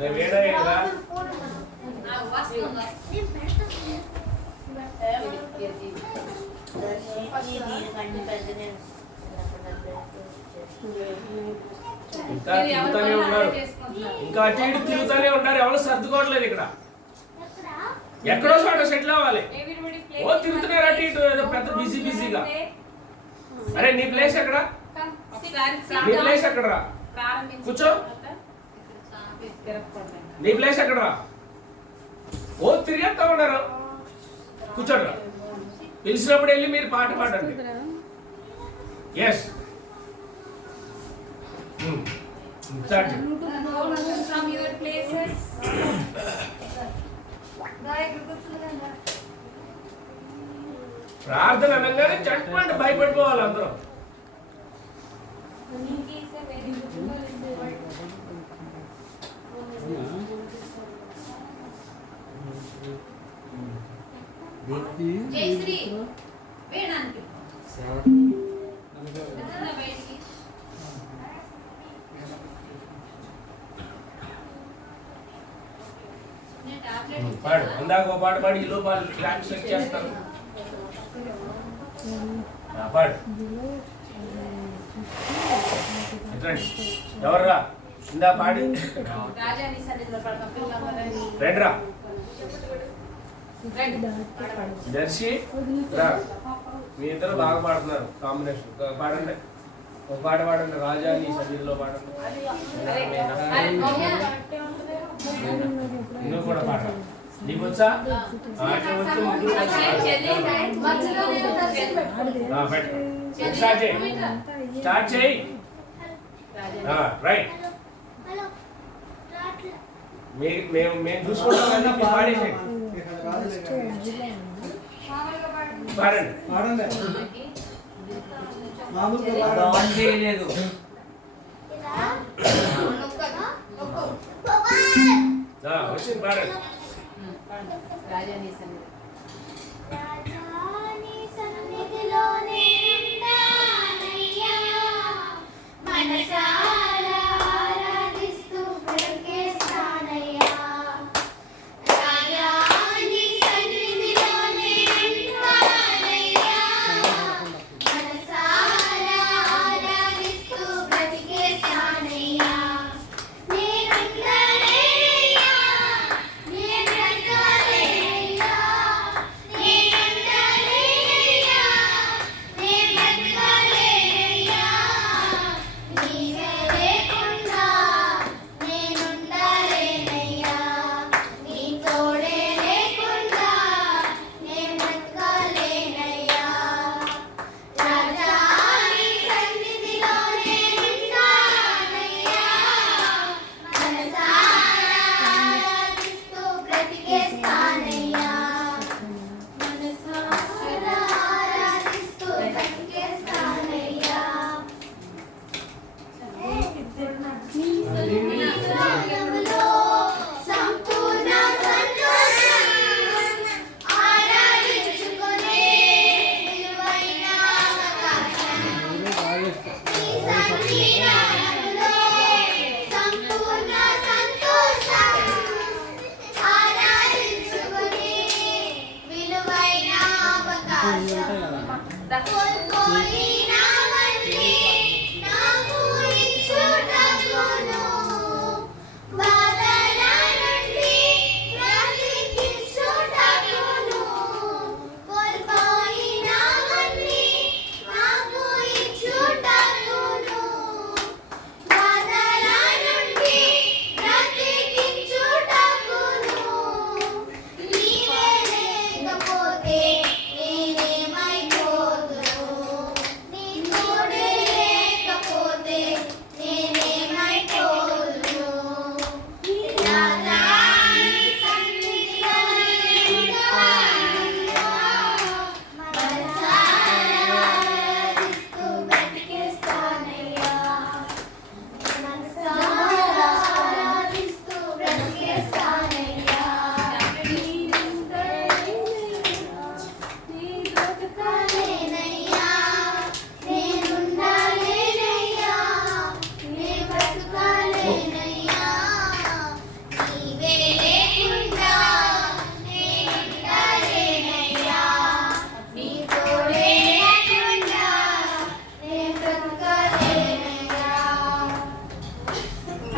అరే వేడయ్యా ఇంకా తిరుగుతానే ఉన్నారు, ఇంకా అటు ఇటు తిరుగుతానే ఉన్నారు. ఎవరు సర్దుకోవట్లేదు ఇక్కడ. ఎక్కడో చోట సెటిల్ అవ్వాలి. ఓ తిరుగుతున్నారు అటు ఇటు ఏదో పెద్ద బిజీగా. అరే నీ ప్లేస్ ఎక్కడ? నీ ప్లేస్ ఎక్కడరా? కూర్చో. నీ ప్లేస్ ఎక్కడరా? ఓ తిరిగేస్తా ఉన్నారు. కూర్చోండి. పిలిచినప్పుడు వెళ్ళి మీరు పాట పాడండి. ఎస్ ప్రార్థన అనగానే చట్టు భయపడిపోవాలి అందరూ. జయశ్రీ వేణానికి పాడు. అందాక ఒక పాట పాడి ఈలో పాడు క్లాప్ సెట్ చేస్తాను. పాడు. ఎవర్రా ఇందా పాడి రండిరా. దర్శి రా. మీ ఇద్దరు బాగా పాడుతున్నారు కాంబినేషన్. పాడండి, ఒక పాట పాడండి. రాజా నీ సన్నిధిలో పాడండి. నువ్వు కూడా పాట. నీకు వచ్చా? స్టార్ట్ చేయి. రైట్. మేము చూసుకుంటాం కదా. పాడేసేయండి. పాడండి. లేదు వచ్చింది. పాడండి. రాజాని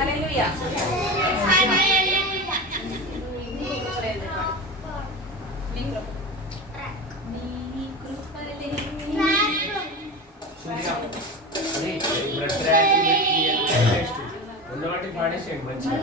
హల్లెలూయా. ఉన్నవాటి పాడేసేయండి మంచిగా.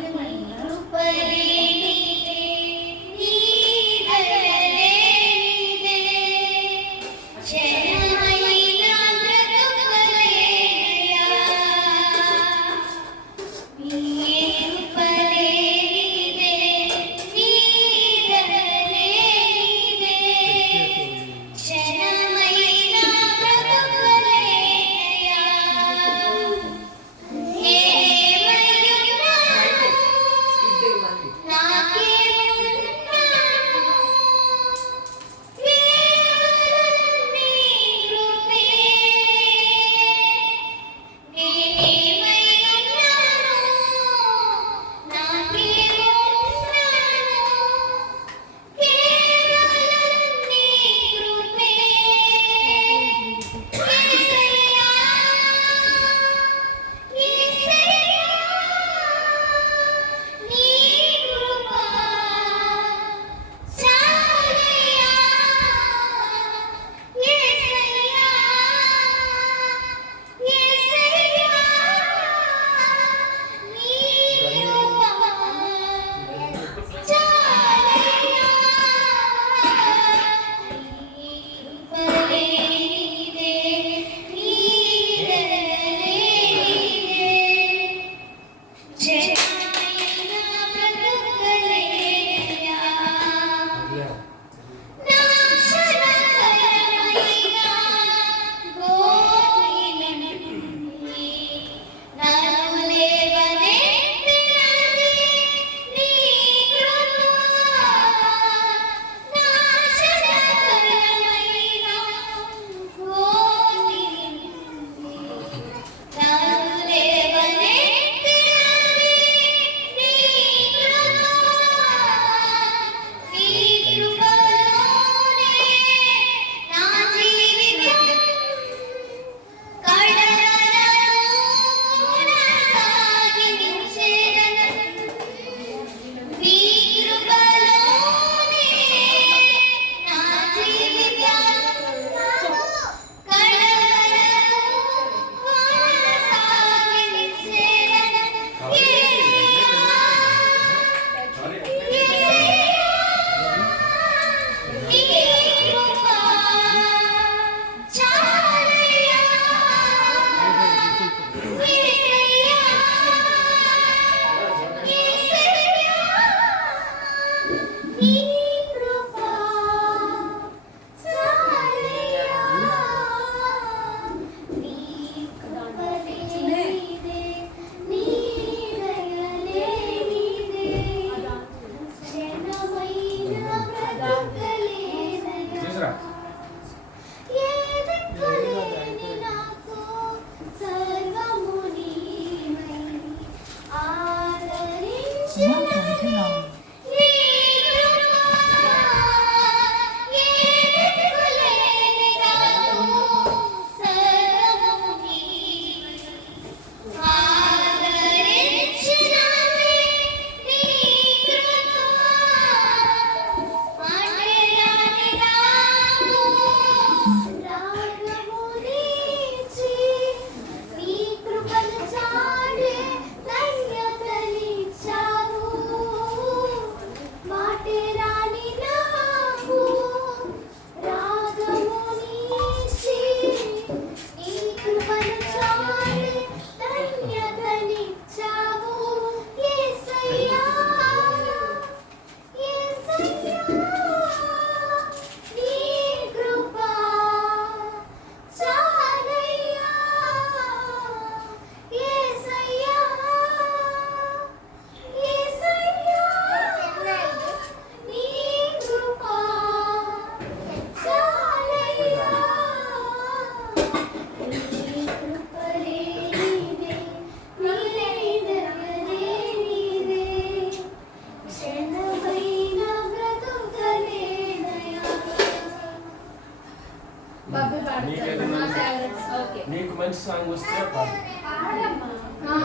నీకు మంచి సాంగ్ వస్తే పాడు.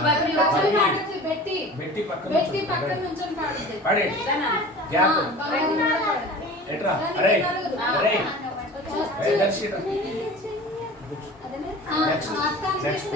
బైబిల్ వచ్చి పాడొచ్చు, బెట్టి బెట్టి పక్కన నుంచొని పాడుద్ది. పాడే గ్యాప్ ఎట్రా అరే అరే దర్శిత నెక్స్ట్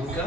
ఇంకా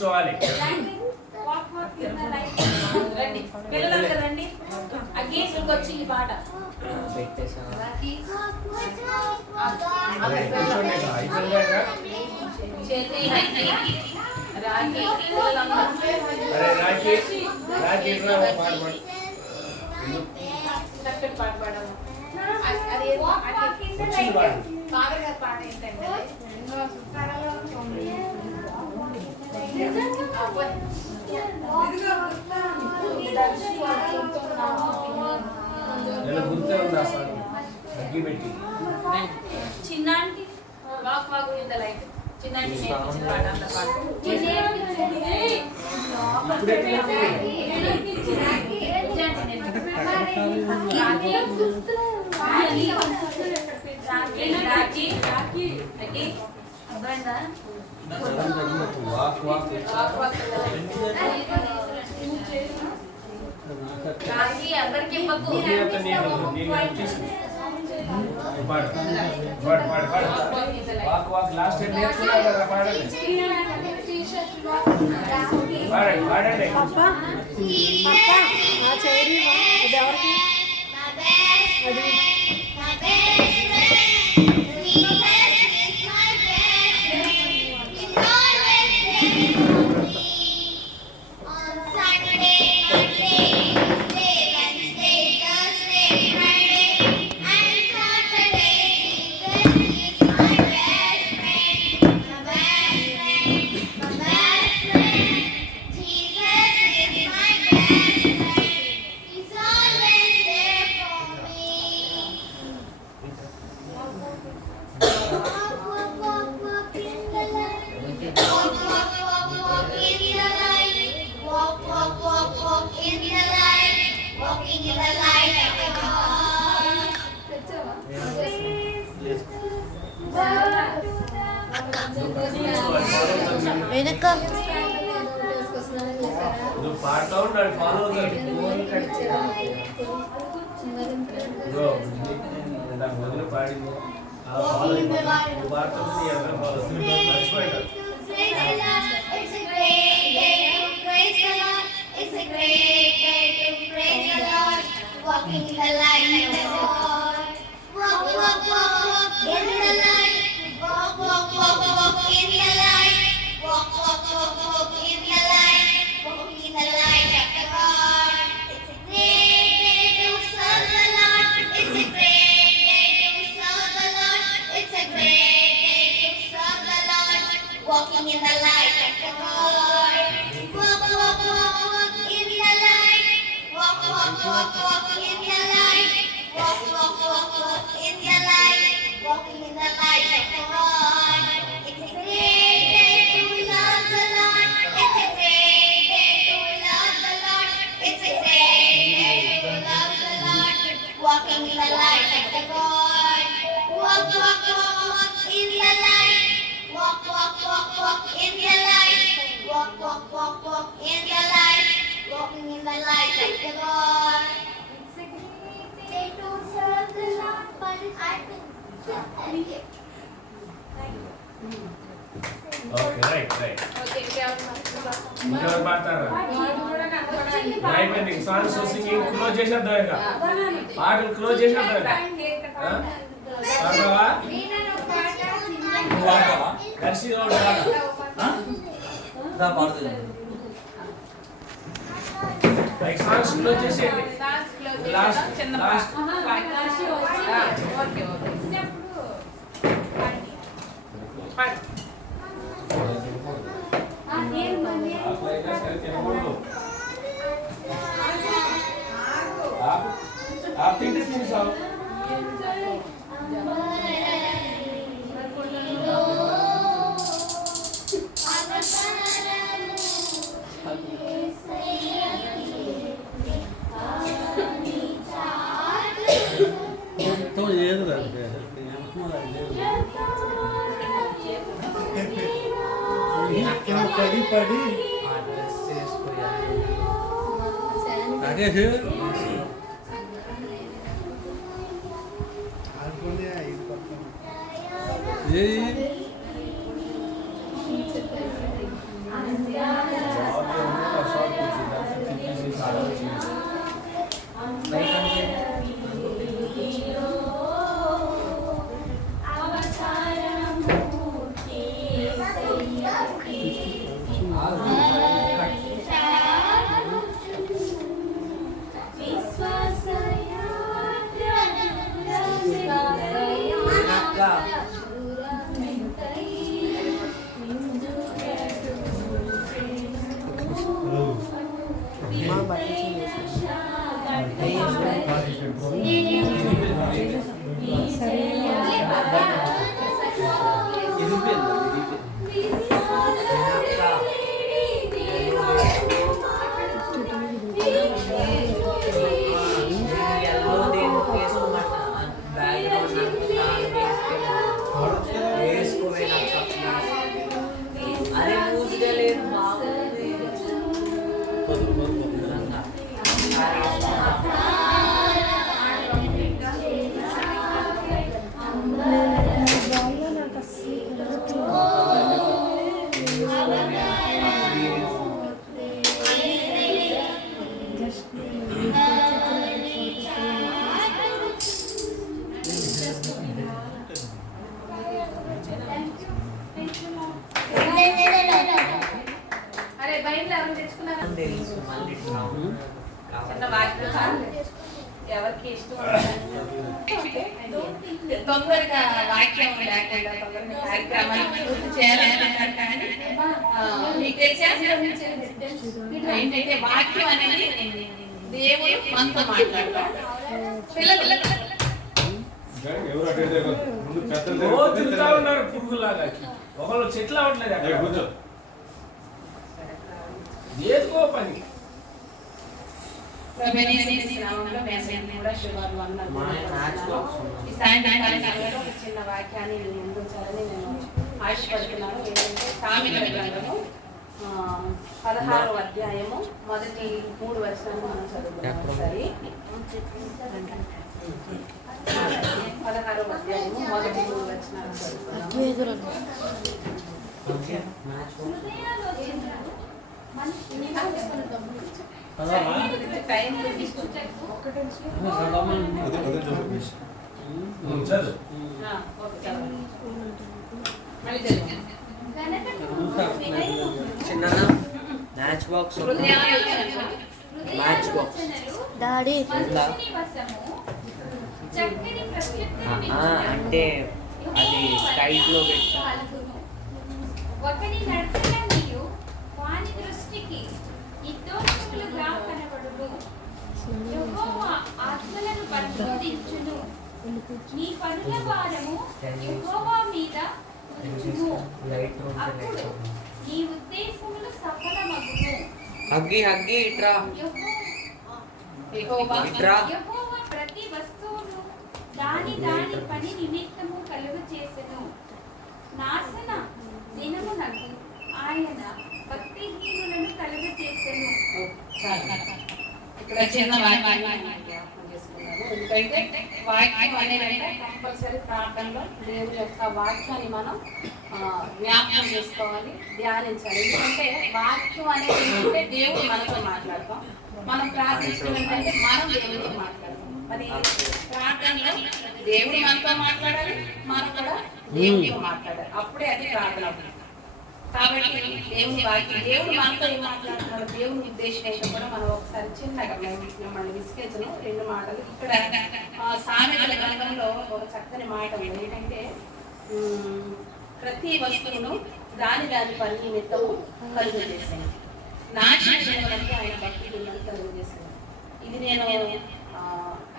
కూర్చోవాలి. రండి పిల్లలందరూ రండి. ఆ గీసులకు వచ్చి ఈ పాట కూర్చోండి ఇక, అయిపోయిందాక. చేతి రాగి పిల్లలందరూ అరే రాఖీ ఇట్రా, ఓ పాట పాడు. చక్కటి పాట పాడము. అది వచ్చింది పాడు. ఫాదర్ గారి పాట ఏంటంటే నేను గుర్తే ఉందా సార్ అగ్గి పెట్టి చిన్నాంటి walk walk with the light చిన్నాంటి నేర్పించిన పాట అంత పాట అందరికి లాస్ట్ నేర్చుకున్నావు కదా, పాడండి పాడండి. నువ్వు పాడుతూ ఉన్నాడు, ఫాలో అవుతాడు. నాకు వదిలి పాడింది ఫాలో అయిపోతాడు. నువ్వు పాడుతుంది నీ అందరూ ఫాలో అవుతుంది. మర్చిపోయాడు. Walking in the light of the Lord. Walk, walk, walk, walk in the light. Walk, walk, walk, walk in the light. Walk, walk, walk, walk in the light. Walking in the light of the Lord. It's a great day to serve the Lord. It's a great day to serve the Lord. It's a great day to serve the Lord. Walking in the light of the Lord. Walk, walk, walk, walk in the light. Walk, walk, walk, walk in the light. Walk, walk, walk, walk in the light. Walking in the light of the Lord. It's a great day to love the Lord. It's a great day to love the Lord. It's a great day to love the Lord. Walking in the light of the Lord. Walk, walk, walk, walk in the light. Walk, walk, walk, walk in the light. Walk, walk, walk, walk in the light. Walking in the light of the Lord. It's a great day to serve the Lord, but I think okay right right. Okay ఇంకెవరు పాడతారా? అయిపోయింది. Songs singing close చేసేద్దాం ఇక. పాటలు close చేసేద్దాం ఇక. పాడతావా? Darsi songs close చేసేయండి. Last last okay okay आप तीन तीन साल तो ये तो करते हैं क्या पड़ी पड़ी आगे से ये అరే పూజగా లేదు బాగుంది. అరే బయట ఎవరు తెచ్చుకున్నారా? తెలుసు మళ్ళీ చిన్న వాక్యం ఎవరికి ఇష్టం తొందరగా వాక్యం లేకుండా తొందరగా కార్యక్రమాన్ని పూర్తి చేయాలనుకుంటారు. కానీ మీకు తెలిసా ఏంటంటే వాక్యం అనేది దేవుడు మనతో మాట్లాడతాడు. పిల్లలు తిరుగుతా ఉన్నారు పురుగులాగా. ఒకళ్ళు చెట్లు అవ్వట్లేదు అక్కడ కూర్చో. ఏదిగో పని ఈ సాయంత్రం ఒక చిన్న వాక్యాన్ని ముందుంచాలని నేను ఆశపడుతున్నాను. ఏంటంటే సామెతల గ్రంథము 16వ అధ్యాయము మొదటి 3 వచనాలు మనం చదువుకుందాం. ఒకసారి 16వ అధ్యాయము మొదటి 3 వచనాలు చదువుకుందాం. టైం చిన్న match box match box daddy అంటే అది స్కైట్ లో పెట్టాను. ఒకని నడతలన్నీయు వాని దృష్టికి నిర్దోషములుగా కనబడును. యెహోవా ఆత్మలను పరిశోధించును. నీ పనుల భారము యెహోవా మీద ఉంచుము. అప్పుడు నీ ఉద్దేశములు సఫలమగును. హగ్గి ఇట్రా యెహోవా యెహోవా ప్రతి వస్తువును దాని పని నిమిత్తము కలుగు చేసెను. నాశన దినమునకు ఆయన భక్తిహీనులను కలుగ చేసెను. ఇక్కడ చిన్న వాక్యాన్ని జ్ఞాపకం చేసుకున్నాను. ఎందుకంటే వాక్యం అనేది కంపల్సరీ ప్రార్థనలో దేవుడి యొక్క వాక్యాన్ని మనం జ్ఞాపకం చేసుకోవాలి, ధ్యానించాలి. ఎందుకంటే వాక్యం అనేది ఏంటంటే దేవుడు మనతో మాట్లాడతాం, మనం ప్రార్థించుకుంటే మనం దేవుడితో మాట్లాడతాం. మరి ప్రార్థనలో దేవుడు మనతో మాట్లాడాలి, మనం కూడా దేవుడితో మాట్లాడాలి. అప్పుడే అది ప్రార్థన అవుతుంది. కాబట్టి దేవుని వాక్యం దేవుడు మనతో ఏం మాట్లాడుతున్నాడు, దేవుని ఉద్దేశం ఏంటో కూడా మనం ఒకసారి చిన్నగా మనం విశ్లేషణ 2 మాటలు. ఇక్కడ సామెతల గ్రంథంలో ఒక చక్కని మాట ఉంది. ఏంటంటే ప్రతి వస్తువును దాని పని నిమిత్తము కలుగు చేశాను. నాశనమంటే ఆయన భక్తులను కలుగు చేశాను. ఇది నేను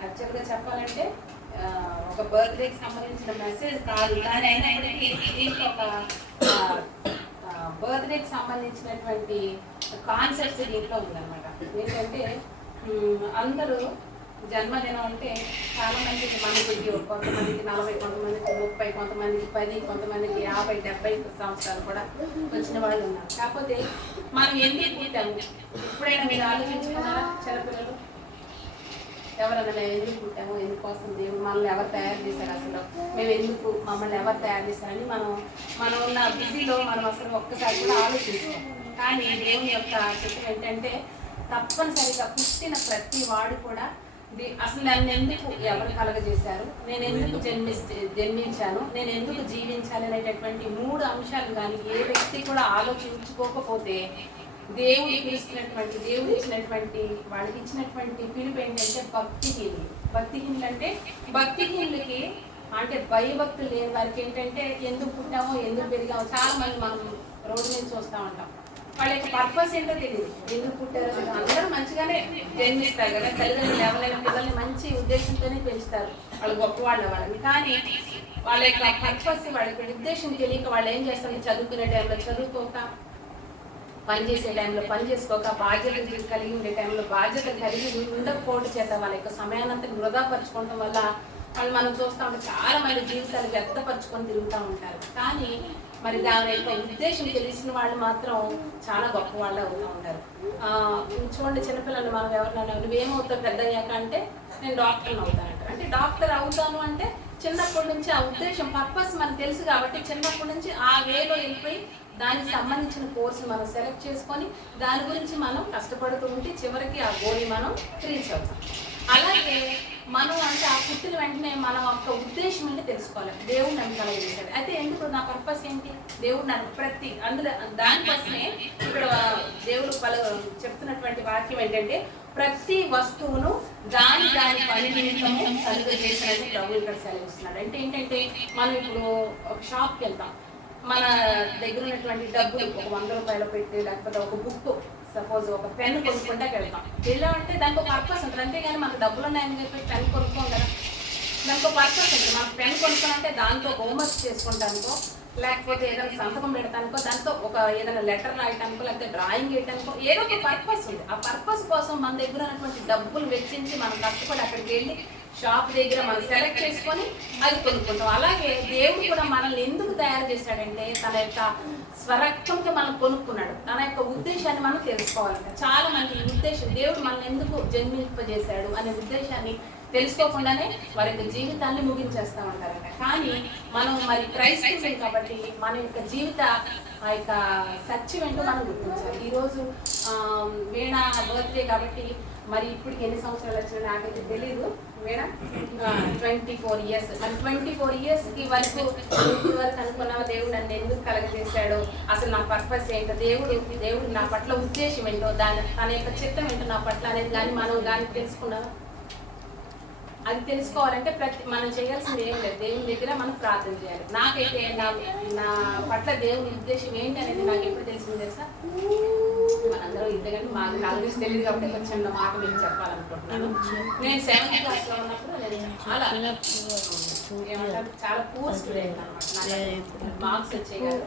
యాక్చువల్గా చెప్పాలంటే ఒక బర్త్డేకి సంబంధించిన మెసేజ్ కాదు, కానీ అయినప్పటికీ దీంట్లో ఒక బర్త్డేకి సంబంధించినటువంటి కాన్సెప్ట్ దీంట్లో ఉందన్నమాట. ఏంటంటే అందరూ జన్మదినం అంటే చాలా మందికి కొంతమందికి 40, కొంతమందికి 30, కొంతమందికి 10, కొంతమందికి 50, 70 సంవత్సరాలు కూడా వచ్చిన వాళ్ళు ఉన్నారు. కాకపోతే మనం ఎందుకు పుట్టాము ఎప్పుడైనా మీరు ఆలోచించుకున్నారా? చిన్నపిల్లలు ఎవరన్నా మేము ఎందుకు పుట్టాము, ఎందుకోసం దేవుడు మనల్ని ఎవరు తయారు చేశారు, అసలు మేము ఎందుకు మమ్మల్ని ఎవరు తయారు చేశారని మనం ఉన్న బిజీలో మనం అసలు ఒక్కసారి కూడా ఆలోచించాం. కానీ దేవుని యొక్క చిత్రం ఏంటంటే తప్పనిసరిగా పుట్టిన ప్రతి వాడు కూడా అసలు నన్ను ఎందుకు ఎవరు కలగజేశారు, నేను ఎందుకు జన్మించాను, నేను ఎందుకు జీవించాలి అనేటటువంటి 3 అంశాలు కానీ ఏ వ్యక్తి కూడా ఆలోచించుకోకపోతే దేవుడు ఇచ్చినటువంటి వాళ్ళకి ఇచ్చినటువంటి పిలుపు ఏంటంటే భక్తిహీనులు. భక్తిహీనులు అంటే భక్తిహీనులకి అంటే భయభక్తులు లేని వారికి ఏంటంటే ఎందుకు పుట్టామో ఎందుకు పెరిగామో చాలా మంది మనం రోడ్డు మీద చూస్తూ ఉంటాం. వాళ్ళ యొక్క పర్పస్ ఏంటో తెలియదు, ఎందుకు పుట్టారో తెలియదు. అందరూ మంచిగానే జన్మిస్తారు కదా, తల్లిదండ్రులు ఎవరైనా పిల్లల్ని మంచి ఉద్దేశంతోనే పెంచుతారు, వాళ్ళు గొప్ప వాళ్ళని. కానీ వాళ్ళ యొక్క పర్పస్, వాళ్ళ యొక్క ఉద్దేశం తెలియక వాళ్ళు ఏం చేస్తారు, చదువుకునే టైంలో చదువుకోక, పని చేసే టైంలో పని చేసుకోక, బాధ్యత కలిగి ఉండే టైంలో బాధ్యత కలిగి ఉండకపోవడం చేత వాళ్ళ యొక్క సమయాన్నంతా వృధా పరుచుకోవడం వల్ల వాళ్ళు మనం చూస్తూ ఉంటే చాలా మంది జీవితాలు వ్యర్థపరుచుకొని తిరుగుతూ ఉంటారు. కానీ మరి దాని యొక్క ఉద్దేశం తెలిసిన వాళ్ళు మాత్రం చాలా గొప్ప వాళ్ళు అవుతూ ఉంటారు. చూడండి, చిన్నపిల్లలు మనం ఎవరినైనా నువ్వేమవుతావు పెద్ద అయ్యాక అంటే నేను డాక్టర్ని అవుతానంటారు. అంటే డాక్టర్ అవుతాను అంటే చిన్నప్పటి నుంచి ఆ ఉద్దేశం పర్పస్ మనకు తెలుసు కాబట్టి చిన్నప్పటి నుంచి ఆ వేలో వెళ్ళిపోయి దానికి సంబంధించిన కోర్సు మనం సెలెక్ట్ చేసుకొని దాని గురించి మనం కష్టపడుతూ ఉంటే చివరికి ఆ గోల్ని మనం రీచ్ అవుతాం. అలాగే మనం అంటే ఆ పుట్టిన వెంటనే మనం యొక్క ఉద్దేశం ఏంటి తెలుసుకోవాలి. దేవుడు నన్ను కలగజేశాడు, అయితే ఎందుకు నా పర్పస్ ఏంటి, దేవుడు నన్ను ప్రతి అందులో దానికోసమే ఇక్కడ దేవుడు చెప్తున్నటువంటి వాక్యం ఏంటంటే ప్రతి వస్తువును దాని పని నిమిత్తము కలుగజేసినట్టు ప్రభు ఇక్కడ సెలవిస్తున్నాడు. అంటే ఏంటంటే మనం ఇప్పుడు ఒక షాప్కి వెళ్తాం, మన దగ్గర ఉన్నటువంటి డబ్బులు ఒక 100 రూపాయలు పెట్టి లేకపోతే ఒక బుక్ సపోజ్ ఒక పెన్ కొనుక్కుంటే వెళ్తాం. వెళ్ళామంటే దానికి ఒక పర్పస్ ఉంటుంది, అంతేగాని మనకు డబ్బులు ఉన్నాయని చెప్పి పెన్ కొనుక్కోం కదా, దానికి ఒక పర్పస్ ఉంటుంది. మనం పెన్ కొనుక్కోనంటే దాంతో హోంవర్క్ చేసుకుంటానికో లేకపోతే ఏదైనా సంతకం పెడతానికో దాంతో ఒక ఏదైనా లెటర్ రాయటానికో లేకపోతే డ్రాయింగ్ వేయటానికో ఏదో ఒక పర్పస్ ఉంది. ఆ పర్పస్ కోసం మన దగ్గర ఉన్నటువంటి డబ్బులు వెచ్చించి మనం కష్టపడి అక్కడికి వెళ్ళి షాప్ దగ్గర మనం సెలెక్ట్ చేసుకొని అది కొనుక్కుంటాం. అలాగే దేవుడు కూడా మనల్ని ఎందుకు తయారు చేశాడంటే తన యొక్క స్వరక్తంతో మనం కొనుక్కున్నాడు. తన యొక్క ఉద్దేశాన్ని మనం తెలుసుకోవాలంట. చాలా మంది ఈ ఉద్దేశం దేవుడు మనల్ని ఎందుకు జన్మింపజేశాడు అనే ఉద్దేశాన్ని తెలుసుకోకుండానే వారి యొక్క జీవితాన్ని ముగించేస్తూ ఉంటారంట. కానీ మనం మరి క్రైస్తవులం కాబట్టి మన యొక్క జీవిత ఆ యొక్క సత్యం ఏంటో మనం గుర్తించాలి. ఈరోజు వీణ బర్త్డే కాబట్టి మరి ఇప్పటికి ఎన్ని సంవత్సరాలు వచ్చినా నాకైతే తెలీదు. వీణ 24 years. మరి 24 yearsకి వరకు అనుకున్నావా దేవుడు నన్ను ఎందుకు కలగజేశాడు, అసలు నా పర్పస్ ఏంటో, దేవుడు నా పట్ల ఉద్దేశం ఏంటో, తన యొక్క చిత్తం ఏంటో నా పట్ల అనేది కానీ మనం కానీ తెలుసుకున్నావా? అది తెలుసుకోవాలంటే మనం చేయాల్సింది ఏం లేదు, దేవుని దగ్గర మనం ప్రార్థన చేయాలి. నాకైతే నా పట్ల దేవుని ఉద్దేశం ఏంటి అనేది నాకు ఎప్పుడు తెలిసింది తెలుసా? మనందరూ ఇంతకంటే మాకు నాకు తెలియదు కాబట్టి ఒక చిన్న మాట మీకు చెప్పాలనుకుంటున్నాను. నేను 7th క్లాస్లో ఉన్నప్పుడు నేను చాలా పూర్ స్టూడెంట్ అనమాట. నాకు మార్క్స్ వచ్చాయి కదా,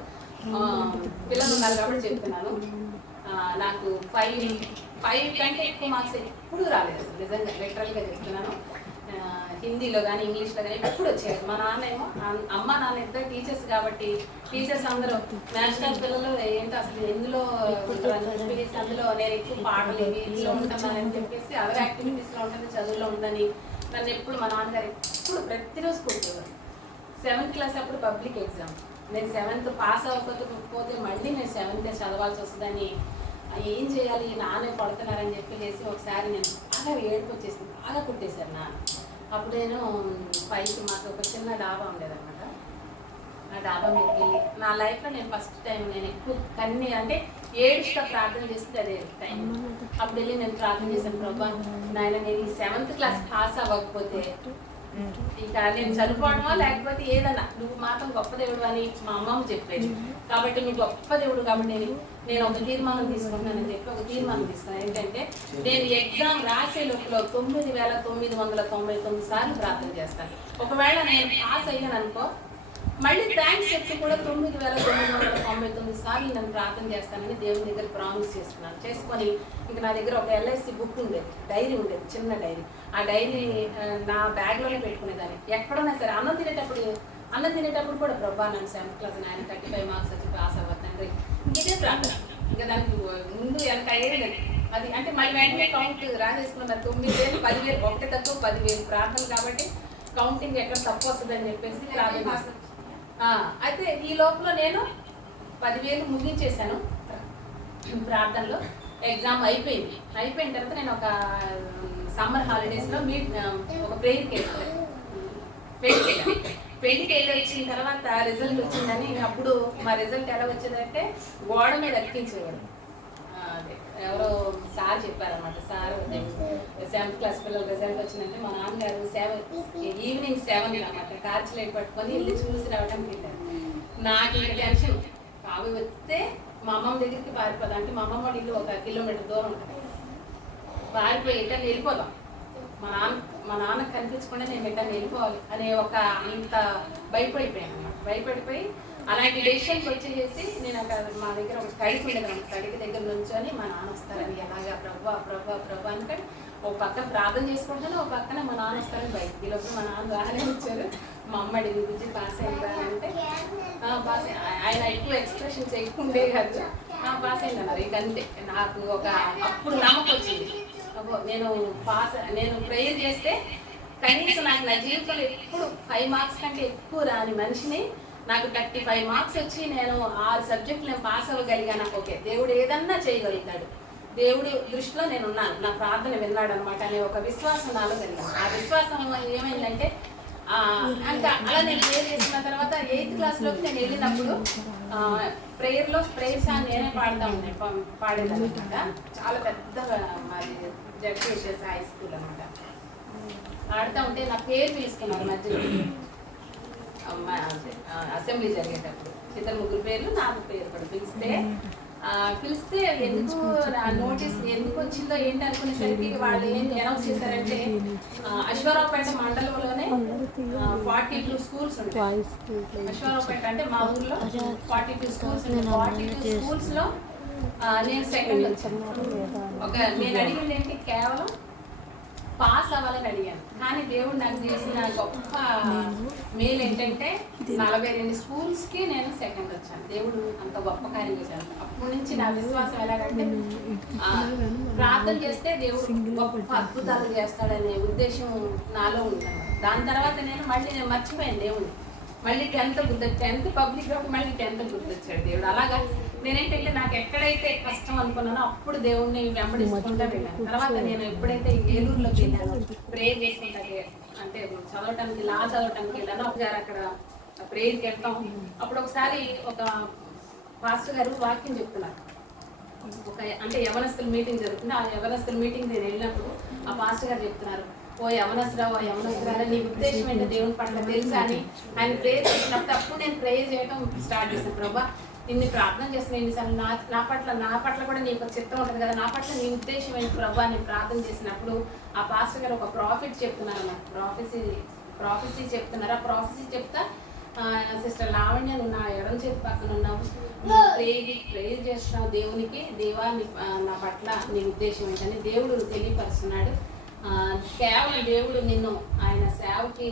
పిల్లలు ఉన్నారు కాబట్టి చెప్తున్నాను. నాకు 5 కంటే ఎక్కువ మార్క్స్ ఎప్పుడు రాలేదు, నిజంగా లిటరల్గా చెప్తున్నాను. హిందీలో కానీ ఇంగ్లీష్లో కానీ ఎప్పుడు వచ్చేది. మా నాన్న ఏమో అమ్మ నాన్న ఇద్దరు టీచర్స్ కాబట్టి టీచర్స్ అందరూ నేషనల్ పిల్లలు ఏంటో అసలు ఎందులో చెప్పేసి అందులో నేను ఎక్కువ పాటలు ఇందులో ఉంటున్నానని చెప్పేసి అదర్ యాక్టివిటీస్లో ఉంటుంది, చదువులో ఉందని నన్ను ఎప్పుడు మా నాన్నగారు ఎప్పుడు ప్రతిరోజు కూర్చోవాలి. 7th క్లాస్ అప్పుడు పబ్లిక్ ఎగ్జామ్, నేను 7th పాస్ అవ్వకపోతే మళ్ళీ నేను 7th చదవాల్సి వస్తుందని ఏం చేయాలి, నాన్నే పడుతున్నారని చెప్పేసి ఒకసారి నేను బాగా ఏడుపు వచ్చేసింది, బాగా కుట్టేశారు నాన్న. అప్పుడు నేను పైకి మాకు ఒక చిన్న డాబా ఉండేదన్నమాట. ఆ డాబా మీదకి వెళ్ళి నా లైఫ్లో నేను ఫస్ట్ టైం నేను ఎక్కువ అంటే ఏడుస్తా ప్రార్థన చేస్తే అదే టైం. అప్పుడు వెళ్ళి నేను ప్రార్థన చేశాను, ప్రభా నాయన నేను ఈ 7th క్లాస్ పాస్ అవ్వకపోతే ఇక నేను చనిపోవడమా లేకపోతే ఏదన్నా నువ్వు మాత్రం గొప్ప దేవుడు అని మా అమ్మమ్మ చెప్పేది. కాబట్టి నువ్వు గొప్ప దేవుడు కాబట్టి నేను ఒక తీర్మానం తీసుకుంటున్నానని చెప్పి ఒక తీర్మానం తీసుకున్నాను. ఏంటంటే నేను ఎగ్జామ్ రాసే లోపల 9,999 సార్లు ప్రార్థన చేస్తాను. ఒకవేళ నేను పాస్ అయ్యాను అనుకో మళ్ళీ థ్యాంక్స్ చెప్తూ కూడా 9,999 సార్లు నేను ప్రార్థన చేస్తానని దేవుని దగ్గర ప్రామిస్ చేసుకొని ఇంకా నా దగ్గర ఒక LIC బుక్ ఉండేది, డైరీ ఉండేది, చిన్న డైరీ. ఆ డైరీ నా బ్యాగ్లోనే పెట్టుకునేదాన్ని. ఎక్కడన్నా సరే అన్నం తినేటప్పుడు కూడా ప్రభా నన్ను 7th క్లాస్ ఆయన 35 మార్క్స్ వచ్చి పాస్ అవ్వద్దండి ఇంకే ప్రార్థన. ఇంకా దానికి ముందు ఎంత అయ్యేది అది అంటే మళ్ళీ వెంటనే కౌంట్ రాసేసుకున్నాను. 9,000 10,000 ఒకటి తక్కువ 10,000 ప్రార్థన కాబట్టి కౌంటింగ్ ఎక్కడ తప్పు వస్తుందని చెప్పేసి ప్రార్థన. అయితే ఈ లోపల నేను 10,000 ముగించేశాను ప్రార్థనలో. ఎగ్జామ్ అయిపోయిన తర్వాత నేను ఒక సమ్మర్ హాలిడేస్లో ఒక పెళ్ళికి వెళ్ళి వచ్చిన తర్వాత రిజల్ట్ వచ్చిందని అప్పుడు మా రిజల్ట్ ఎలా వచ్చేదంటే గోడ మీద అతికించేవాడు. అదే ఎవరో సార్ చెప్పారన్నమాట. సార్ 7th క్లాస్ పిల్లలు రిజల్ట్ వచ్చిందంటే మా నాన్నగారు ఈవినింగ్ 7 అన్నమాట టార్చ్ లైట్ పట్టుకొని వెళ్ళి చూసి రావడానికి వెళ్ళారు. నాకు ఇంకా టెన్షన్ కావి వస్తే మా అమ్మమ్మ దగ్గరికి పారిపోదాం, అంటే మా అమ్మమ్మ వాళ్ళ ఇల్లు 1 కిలోమీటర్ దూరం ఉంటుంది. పారిపోయి ఎక్కడ వెళ్ళిపోదాం, మా నాన్న కనిపించకుండా నేను ఎక్కడ వెళ్ళిపోవాలి అనే ఒక అంత భయపడిపోయాను అన్నమాట. భయపడిపోయి అలాంటి డెసిషన్కి వచ్చేసి నేను అక్కడ మా దగ్గర ఒక కడికి ఉండేది అన్నమాట. కడికి దగ్గర నుంచొని మా నాన్న వస్తారని ఎలాగా ప్రభు అనుకంటే ఒక పక్కన ప్రార్థన చేసుకుంటాను, ఒక పక్కన మా నాన్న వస్తారని బయటికి ఈలోపు మా నాన్న రానే వచ్చారు. మా అమ్మ అడిగి గురించి పాస్ అయిందా అంటే పాస్. ఆయన ఎక్కువ ఎక్స్ప్రెషన్స్ ఎక్కువ ఉండే కాదు, పాస్ అయింది అన్నారు. ఇకంతే నాకు ఒక అప్పుడు నమ్మకం వచ్చింది. నేను ప్రేయర్ చేస్తే కనీసం నాకు నా జీవితంలో ఎప్పుడు 5 మార్క్స్ కంటే ఎక్కువ రాని మనిషిని నాకు 35 మార్క్స్ వచ్చి నేను 6 సబ్జెక్టులు నేను పాస్ అవ్వగలిగాను. ఓకే, దేవుడు ఏదన్నా చేయగలుగుతాడు, దేవుడి దృష్టిలో నేను ఉన్నాను, నా ప్రార్థన విన్నాడు అనమాట అనే ఒక విశ్వాసం నాలో కలిగాను. ఆ విశ్వాసం ఏమైందంటే ఇంకా అలా నేను ప్రేయర్ చేసిన తర్వాత 8th క్లాస్లోకి నేను వెళ్ళినప్పుడు ప్రేయర్ సాంగ్ నేనే పాడేదాన్ని అనమాట. చాలా పెద్దగా మాది జడ్పీఎస్ హై స్కూల్ అనమాట. ఆడుతూ ఉంటే నా పేరు పిలుస్తున్నారు మధ్యలో అసెంబ్లీ జరిగేటప్పుడు 2-3 పేర్లు, 4 పేరు కూడా పిలిస్తే ఎందుకు నోటీస్ ఎందుకు వచ్చిందో ఏంటి అనుకునేసరికి వాళ్ళు ఏం అనౌన్స్ చేశారంటే అశ్వారావుపేట మండలంలోనే 42 స్కూల్స్ ఉంటాయి. అశ్వారావుపేట అంటే మా ఊర్లో 42 స్కూల్స్ ఉంటాయి. 42 స్కూల్స్లో నేను సెకండ్ వచ్చాను. నేను అడిగింది ఏంటి, కేవలం పాస్ అవ్వాలని అడిగాను. కానీ దేవుడు నాకు చేసిన గొప్ప మేలు ఏంటంటే 42 స్కూల్స్కి నేను సెకండ్ వచ్చాను. దేవుడు అంత గొప్ప కార్యం చేశాను. అప్పటి నుంచి నా విశ్వాసం ఎలాగంటే ప్రార్థన చేస్తే దేవుడు గొప్ప అద్భుతాలు చేస్తాడనే ఉద్దేశం నాలో ఉంది. దాని తర్వాత నేను మర్చిపోయాను దేవుడిని. మళ్ళీ 10th పబ్లిక్ కాబట్టి మళ్ళీ 10th గుర్తొచ్చాడు దేవుడు. అలాగా నేనేంటంటే నాకు ఎక్కడైతే కష్టం అనుకున్నానో అప్పుడు దేవుడిని వెంబడిస్తుంటా వెళ్ళాను. తర్వాత నేను ఎప్పుడైతే ఏలూరులోకి వెళ్ళాను ప్రేయర్ చేసుకుంటా, అంటే చదవటానికి చదవటానికి వెళ్ళాను. ఒకసారి అక్కడ ప్రేయర్కి వెళ్తాం. అప్పుడు ఒకసారి ఒక పాస్టర్ గారు వాక్యం చెప్తున్నారు. అంటే యవనస్తుల మీటింగ్ జరుగుతుంది. ఆ యవనస్తుల మీటింగ్ నేను వెళ్ళినప్పుడు ఆ పాస్టర్ గారు చెప్తున్నారు, ఓ యవనస్తురా నీ ఉద్దేశం ఏంటో దేవుని పట్ల తెలుసా అని ఆయన ప్రేయర్ చేసినప్పుడు అప్పుడు నేను ప్రేయర్ చేయడం స్టార్ట్ చేశాను. ప్రభా నిన్ను ప్రార్థన చేసిన ఎన్నిసార్లు నా పట్ల కూడా నీకు చిత్తం ఉంటుంది కదా, నా పట్ల నీ ఉద్దేశం ఏంటి ప్రభా నేను ప్రార్థన చేసినప్పుడు ఆ పాస్టర్ గారు ఒక ప్రాఫిట్ చెప్తున్నారు అన్నమాట. ప్రాఫెసీ చెప్తున్నారు. ఆ ప్రాఫెసీ చెప్తా సిస్టర్ లావణ్య నువ్వు నా ఎడం చేతి పక్కన ఉన్నావు, ప్రేయర్ చేస్తున్నావు దేవునికి, దేవా నా పట్ల నీ ఉద్దేశం ఏంటని దేవుడు తెలియపరుస్తున్నాడు. కేవలం దేవుడు నిన్ను ఆయన సేవకి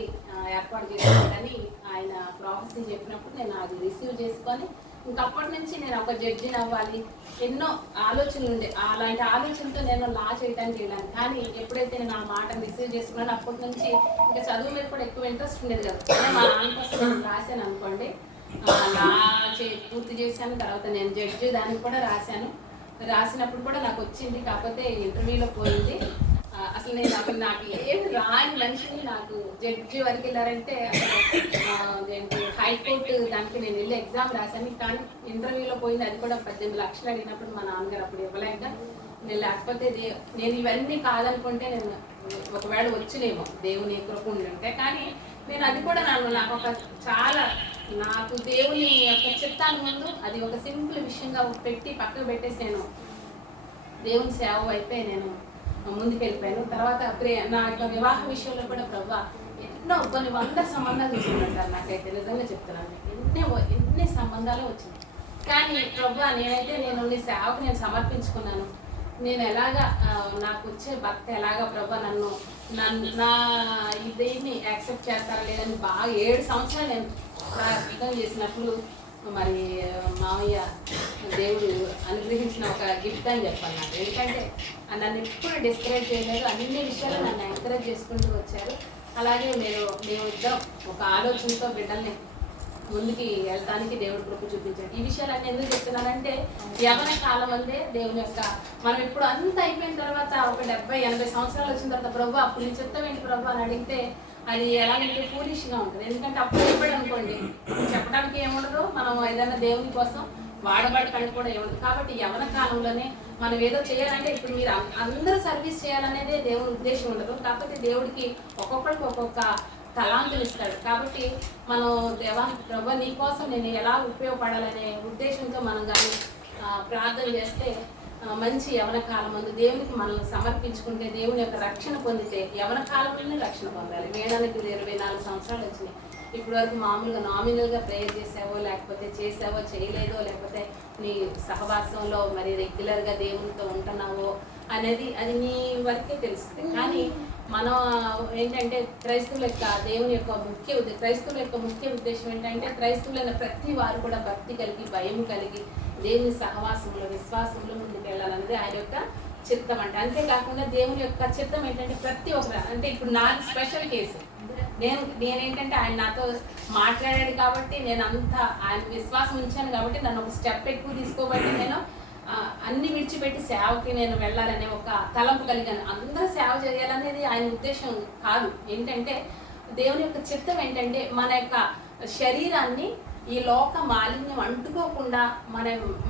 ఏర్పాటు చేస్తాడని ఆయన ప్రాఫెసీ చెప్పినప్పుడు నేను అది రిసీవ్ చేసుకొని ఇంకప్పటి నుంచి నేను ఒక జడ్జిని అవ్వాలి ఎన్నో ఆలోచనలు ఉండే. అలాంటి ఆలోచనతో నేను లా చేయడానికి వెళ్ళాను. కానీ ఎప్పుడైతే నేను ఆ మాటను రిసీవ్ చేసుకున్నాను అప్పటి నుంచి ఇంకా చదువు మీద కూడా ఎక్కువ ఇంట్రెస్ట్ ఉండేది కదా. మా నాన్న కోసం నేను రాశాను అనుకోండి, లా పూర్తి చేశాను. తర్వాత నేను జడ్జి దానికి కూడా రాసినప్పుడు కూడా నాకు వచ్చింది. కాకపోతే ఇంటర్వ్యూలో పోయింది. అసలు నాకు ఏమి రాని మనిషిని నాకు జడ్జి వరకు వెళ్ళారంటే హైకోర్టు దానికి నేను వెళ్ళి ఎగ్జామ్ రాశాను. కానీ ఇంటర్వ్యూలో పోయింది. అది కూడా 18 లక్షలు అడిగినప్పుడు మా నాన్నగారు అప్పుడు ఇవ్వలేక నేను లేకపోతే నేను ఇవన్నీ కాదనుకుంటే నేను ఒకవేళ వచ్చినేమో దేవుని కృప ఉంటే. కానీ నేను అది కూడా నాకు ఒక నాకు దేవుని యొక్క చిత్తాన్ని ముందు అది ఒక సింపుల్ విషయంగా పక్కకు పెట్టేసి నేను దేవుని సేవ వైపే నేను ముందుకు వెళ్ళిపోయాను. తర్వాత నా యొక్క వివాహ విషయంలో కూడా ప్రభా కొన్ని 100 సంబంధాలు చూసుకుంటారు. నాకైతే నిజంగా చెప్తున్నాను, ఎన్ని సంబంధాలు వచ్చినాయి. కానీ ప్రభా నేను నీ సేవకు నేను సమర్పించుకున్నాను. నేను ఎలాగా నాకు వచ్చే భర్త ఎలాగా ప్రభా నా దీన్ని యాక్సెప్ట్ చేస్తారా లేదని బాగా 7 సంవత్సరాలు నేను ప్రార్థన చేసినప్పుడు మరి మామయ్య దేవుడు అనుగ్రహించిన ఒక గిఫ్ట్ అని చెప్పాలి నాకు. ఎందుకంటే నన్ను ఎప్పుడు డిస్కరేజ్ చేయలేదు, అన్ని విషయాలు నన్ను ఎంకరేజ్ చేసుకుంటూ వచ్చారు. అలాగే మేము ఇద్దరం ఒక ఆలోచనతో బిడ్డల్ని ముందుకి వెళ్తానికి దేవుడు కృప చూపించాడు. ఈ విషయాలన్నీ ఎందుకు చెప్తున్నానంటే యవన కాలం అందే దేవుని యొక్క మనం ఇప్పుడు అంత అయిపోయిన తర్వాత ఒక 70-80 సంవత్సరాలు వచ్చిన తర్వాత ప్రభు అప్పుడు నీ చెప్తాం ఏంటి ప్రభు అని అడిగితే అది ఎలాగంటే ఫూలిష్గా ఉంటుంది. ఎందుకంటే అప్పుడు చెప్పాడు అనుకోండి, చెప్పడానికి ఏముండదు. మనం ఏదైనా దేవుని కోసం వాడబడటానికి కూడా ఏముంది. కాబట్టి యవన కాలంలోనే మనం ఏదో చేయాలంటే ఇప్పుడు మీరు అందరూ సర్వీస్ చేయాలనేదే దేవుని ఉద్దేశం ఉండదు. కాకపోతే దేవుడికి ఒక్కొక్కరికి ఒక్కొక్క తలాంతులు ఇస్తాడు. కాబట్టి మనం దేవా ప్రభు నీ కోసం నేను ఎలా ఉపయోగపడాలనే ఉద్దేశంతో మనం కానీ ప్రార్థన చేస్తే మంచి యవన కాలం ముందు దేవునికి మనల్ని సమర్పించుకుంటే దేవుని యొక్క రక్షణ పొందితే యవన కాలంలోనే రక్షణ పొందాలి. వేయడానికి 24 సంవత్సరాలు వచ్చినాయి. ఇప్పటి వరకు మామూలుగా నామినల్గా ప్రేయర్ చేసావో లేకపోతే చేసావో చేయలేదో లేకపోతే నీ సహవాసంలో మరి రెగ్యులర్గా దేవునితో ఉంటున్నావో అనేది అది నీ వరకే తెలుస్తుంది. కానీ మనం ఏంటంటే క్రైస్తవుల యొక్క దేవుని యొక్క క్రైస్తవుల యొక్క ముఖ్య ఉద్దేశం ఏంటంటే క్రైస్తవులైన ప్రతి వారు కూడా భక్తి కలిగి భయం కలిగి దేవుని సహవాసంలో విశ్వాసంలో ముందుకు వెళ్ళాలన్నది ఆయన యొక్క చిత్తం అంటే. అంతేకాకుండా దేవుని యొక్క చిత్తం ఏంటంటే ప్రతి ఒక్కరు అంటే ఇప్పుడు నాది స్పెషల్ కేసు. నేనేంటంటే ఆయన నాతో మాట్లాడాడు కాబట్టి నేను అంత ఆయన విశ్వాసం ఉంచాను కాబట్టి నన్ను ఒక స్టెప్ ఎక్కువ తీసుకోబట్టి నేను అన్ని విడిచిపెట్టి సేవకి నేను వెళ్ళాలనే ఒక తలంపు కలిగాను. అందరూ సేవ చేయాలనేది ఆయన ఉద్దేశం కాదు. ఏంటంటే దేవుని యొక్క చిత్తం ఏంటంటే మన యొక్క శరీరాన్ని ఈ లోక మాలిన్యం అంటుకోకుండా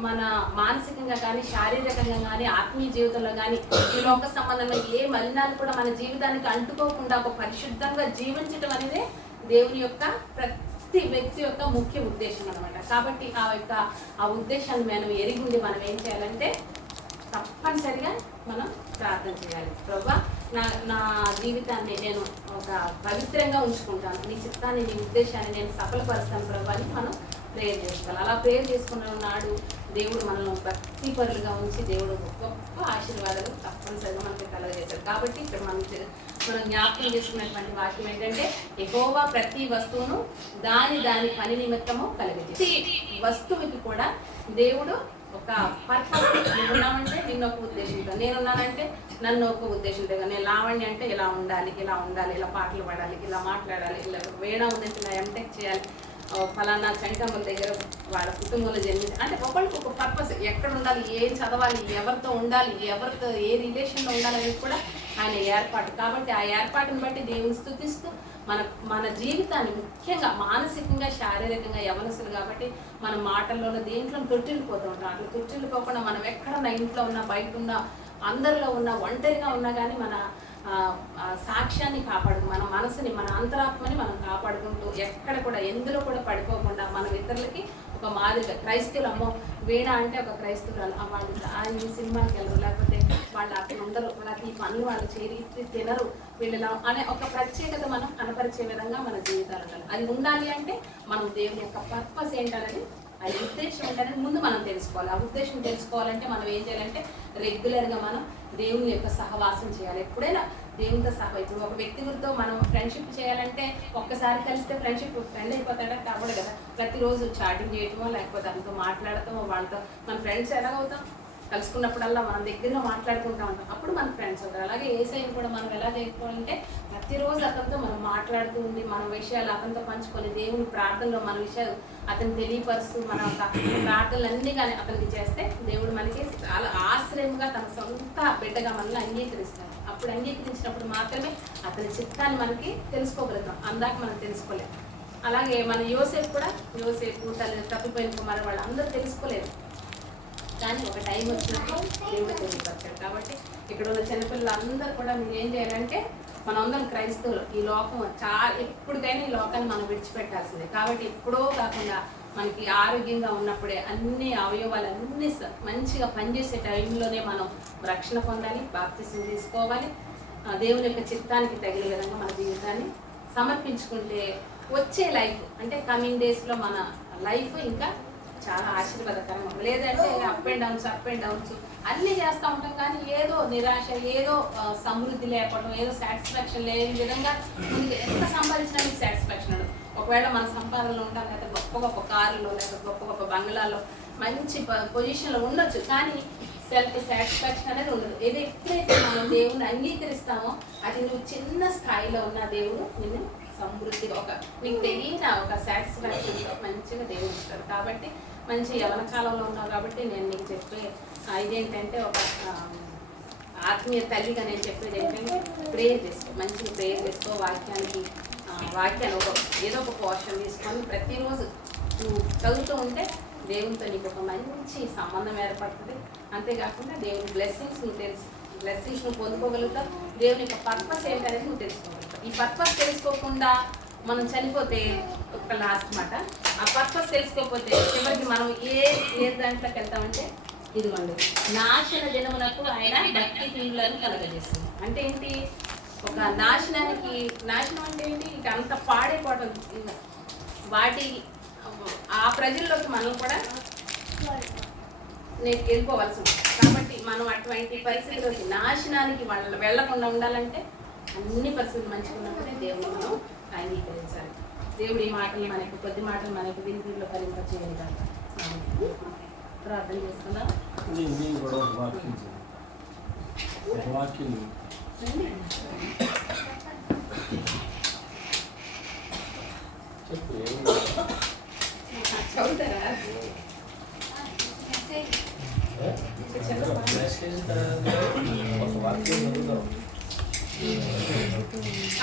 మన మానసికంగా కానీ శారీరకంగా కానీ ఆత్మీయ జీవితంలో కానీ ఈ లోక సంబంధంలో ఏ మలినాలు కూడా మన జీవితానికి అంటుకోకుండా ఒక పరిశుద్ధంగా జీవించడం అనేది దేవుని యొక్క ప్రతి వ్యక్తి యొక్క ముఖ్య ఉద్దేశం అనమాట. కాబట్టి ఆ ఉద్దేశాన్ని మనం ఎరిగి మనం ఏం చేయాలంటే తప్పనిసరిగా మనం ప్రార్థన చేయాలి. ప్రభా నా జీవితాన్ని నేను ఒక పవిత్రంగా ఉంచుకుంటాను, నీ చిత్తాన్ని నీ ఉద్దేశాన్ని నేను సఫలపరుస్తాను ప్రభా అని మనం ప్రేయర్ చేసుకోవాలి. అలా ప్రేయర్ చేసుకున్న నాడు దేవుడు మనల్ని భక్తిపరులుగా ఉంచి దేవుడు గొప్ప ఆశీర్వాదాలు తప్పనిసరిగా మనకి కలగజేశాడు. కాబట్టి ఇక్కడ మనం జ్ఞాపకం చేసుకున్నటువంటి వాక్యం ఏంటంటే యెహోవా ప్రతి వస్తువును దాని పని నిమిత్తము కలగజేసి వస్తువుకి కూడా దేవుడు ఒక పర్పస్. నేనున్నానంటే నిన్ను ఒక ఉద్దేశంతో, నేనున్నానంటే నన్ను ఒక ఉద్దేశంతో. నేను లావణ్య అంటే ఇలా ఉండాలి, ఇలా పాటలు పాడాలి, ఇలా మాట్లాడాలి, ఇలా వేణ ఉందంటే ఇలా ఎంటెక్ చేయాలి, ఫలానా చంటమ్మల దగ్గర వాళ్ళ కుటుంబంలో జన్మించి అంటే ఒకరికి ఒక పర్పస్. ఎక్కడ ఉండాలి, ఏం చదవాలి, ఎవరితో ఉండాలి, ఎవరితో ఏ రిలేషన్లో ఉండాలి అనేది కూడా ఆయన ఏర్పాటు. కాబట్టి ఆ ఏర్పాటును బట్టి దేవుని స్తుతిస్తూ మన జీవితాన్ని ముఖ్యంగా మానసికంగా శారీరకంగా యవనస్తులు కాబట్టి మన మాటల్లోనూ దేంట్లో తొట్టిల్లిపోతూ ఉంటాం. అట్లా తొట్టిల్లిపోకుండా మనం ఎక్కడన్నా ఇంట్లో ఉన్నా బయట ఉన్నా అందరిలో ఉన్నా ఒంటరిగా ఉన్నా కానీ మన సాక్ష్యాన్ని కాపాడుకు మన మనసుని మన అంతరాత్మని మనం కాపాడుకుంటూ ఎక్కడ కూడా ఎందులో కూడా పడిపోకుండా మనం ఇతరులకి ఒక మాదిరిగా క్రైస్తవులు అమ్మో వీణ అంటే ఒక క్రైస్తవురాలు వాళ్ళు ఆయన సినిమాకి వెళ్ళరు లేకపోతే వాళ్ళు అక్కడ ఉండరు ప్రతి పనులు వాళ్ళు చేరి తినరు వీళ్ళ అనే ఒక ప్రత్యేకత మనం కనపరిచే విధంగా మన జీవితాలు ఉండాలి. అది ఉండాలి అంటే మనం దేవుని యొక్క పర్పస్ ఏంటనేది ఆ ఉద్దేశం ఏంటనేది ముందు మనం తెలుసుకోవాలి. ఆ ఉద్దేశం తెలుసుకోవాలంటే మనం ఏం చేయాలంటే రెగ్యులర్గా మనం దేవుని యొక్క సహవాసం చేయాలి. ఎప్పుడైనా దేవునితో ఇప్పుడు ఒక వ్యక్తితో మనం ఫ్రెండ్షిప్ చేయాలంటే ఒక్కసారి కలిస్తే ఫ్రెండ్ అయిపోతాడా కాబట్టి కదా ప్రతిరోజు చాటింగ్ చేయటమో లేకపోతే అంతా మాట్లాడటమో వాళ్ళతో మన ఫ్రెండ్స్ ఎలాగవుతాం కలుసుకున్నప్పుడల్లా మనం దగ్గరగా మాట్లాడుకుంటూ ఉంటాం, అప్పుడు మన ఫ్రెండ్స్ అవుతారు. అలాగే ఏసైని కూడా మనం ఎలా చేసుకోవాలంటే ప్రతిరోజు అతనితో మనం మాట్లాడుతూ ఉండి మన విషయాలు అతనితో పంచుకొని దేవుని ప్రార్థనలో మన విషయాలు అతను తెలియపరుస్తూ మన ఒక ప్రార్థనలన్నీ కానీ అతనికి చేస్తే దేవుడు మనకి చాలా ఆశ్రయంగా తన సొంత బిడ్డగా మనల్ని అంగీకరిస్తాడు. అప్పుడు అంగీకరించినప్పుడు మాత్రమే అతని చిత్తాన్ని మనకి తెలుసుకోగలుగుతాం, అందాక మనం తెలుసుకోలేము. అలాగే మన యోసేపు తల్లి తప్పిపోయిన కుమారు వాళ్ళు అందరూ తెలుసుకోలేరు, కానీ ఒక టైం వచ్చినప్పుడు దేవుడు తెలియపరిచాడు. కాబట్టి ఇక్కడ ఉన్న చిన్నపిల్లలు అందరూ కూడా మీరు ఏం చేయాలంటే మనందరం క్రైస్తవులు ఈ లోకం ఎప్పటికైనా ఈ లోకాన్ని మనం విడిచిపెట్టాల్సిందే. కాబట్టి ఎప్పుడో కాకుండా మనకి ఆరోగ్యంగా ఉన్నప్పుడే అన్ని అవయవాలు అన్ని మంచిగా పనిచేసే టైంలోనే మనం రక్షణ పొందాలి, బాప్తిసం తీసుకోవాలి, దేవుని యొక్క చిత్తానికి తగిన విధంగా మన జీవితాన్ని సమర్పించుకుంటే వచ్చే లైఫ్ అంటే కమింగ్ డేస్లో మన లైఫ్ ఇంకా చాలా ఆశీర్వాదకరంగా. లేదంటే అప్ అండ్ డౌన్స్ అన్నీ చేస్తూ ఉంటాం, కానీ ఏదో నిరాశ, ఏదో సమృద్ధి లేకపోవడం, ఏదో సాటిస్ఫాక్షన్ లేని విధంగా ముందుకు ఎంత సంపాదించినా మీకు సాటిస్ఫాక్షన్ ఉండదు. ఒకవేళ మన సంపాదనలో ఉండాలి లేకపోతే గొప్ప గొప్ప కారులో లేకపోతే గొప్ప గొప్ప బంగ్లాలో మంచి పొజిషన్లో ఉండొచ్చు, కానీ సెల్ఫ్ సాటిస్ఫాక్షన్ అనేది ఉండదు. ఏదో ఎప్పుడైతే మనం దేవుని అంగీకరిస్తామో అది నువ్వు చిన్న స్థాయిలో ఉన్న దేవుడు నిన్ను సమృద్ధిగా మీకు తెలియని ఒక సాటిస్ఫాక్షన్తో మంచిగా దేవుడు ఇస్తాడు. కాబట్టి మంచి యవన కాలంలో ఉన్నావు కాబట్టి నేను నీకు చెప్పే ఇదేంటంటే ఒక ఆత్మీయ తల్లిగా నేను చెప్పేది ఏంటంటే ప్రేయర్ చేసుకో, మంచిగా ప్రేయర్ చేసుకో, వాక్యాన్ని ఏదో ఒక పోర్షన్ తీసుకొని ప్రతిరోజు నువ్వు చదువుతూ ఉంటే దేవునితో నీకు ఒక మంచి సంబంధం ఏర్పడుతుంది. అంతేకాకుండా దేవుని బ్లెస్సింగ్స్ నువ్వు పొందుకోగలుగుతావు. దేవుని యొక్క పర్పస్ ఏంటనేది నువ్వు తెలుసుకోగలుగుతావు. ఈ పర్పస్ తెలుసుకోకుండా మనం చనిపోతే ఒక లాస్ట్ మాట, ఆ పర్పస్ తెలుసుకోకపోతే చివరికి మనం ఏ దాంట్లోకి వెళ్తామంటే ఇదిగోండి, నాశన దినమునకు ఆయన భక్తిహీనులను కలగజేస్తుంది. అంటే ఏంటి? ఒక నాశనం అంటే ఏంటి? ఇక అంత పాడైపోవడం, వాటి ఆ ప్రజల్లోకి మనం కూడా వెళ్ళిపోవలసి ఉంది. కాబట్టి మనం అటువంటి పరిస్థితుల్లోకి నాశనానికి వెళ్ళకుండా ఉండాలంటే అన్ని పరిస్థితులు మంచిగా ఉన్నప్పుడే దేవుని మనం అంగీకరించాలి. దేవుడి మాటలు మనకు, కొద్ది మాటలు మనకు వినికిడిలో ఫలింపచేయాలి కాక ప్రార్థన చేసుకుందాం. చదువుతారా?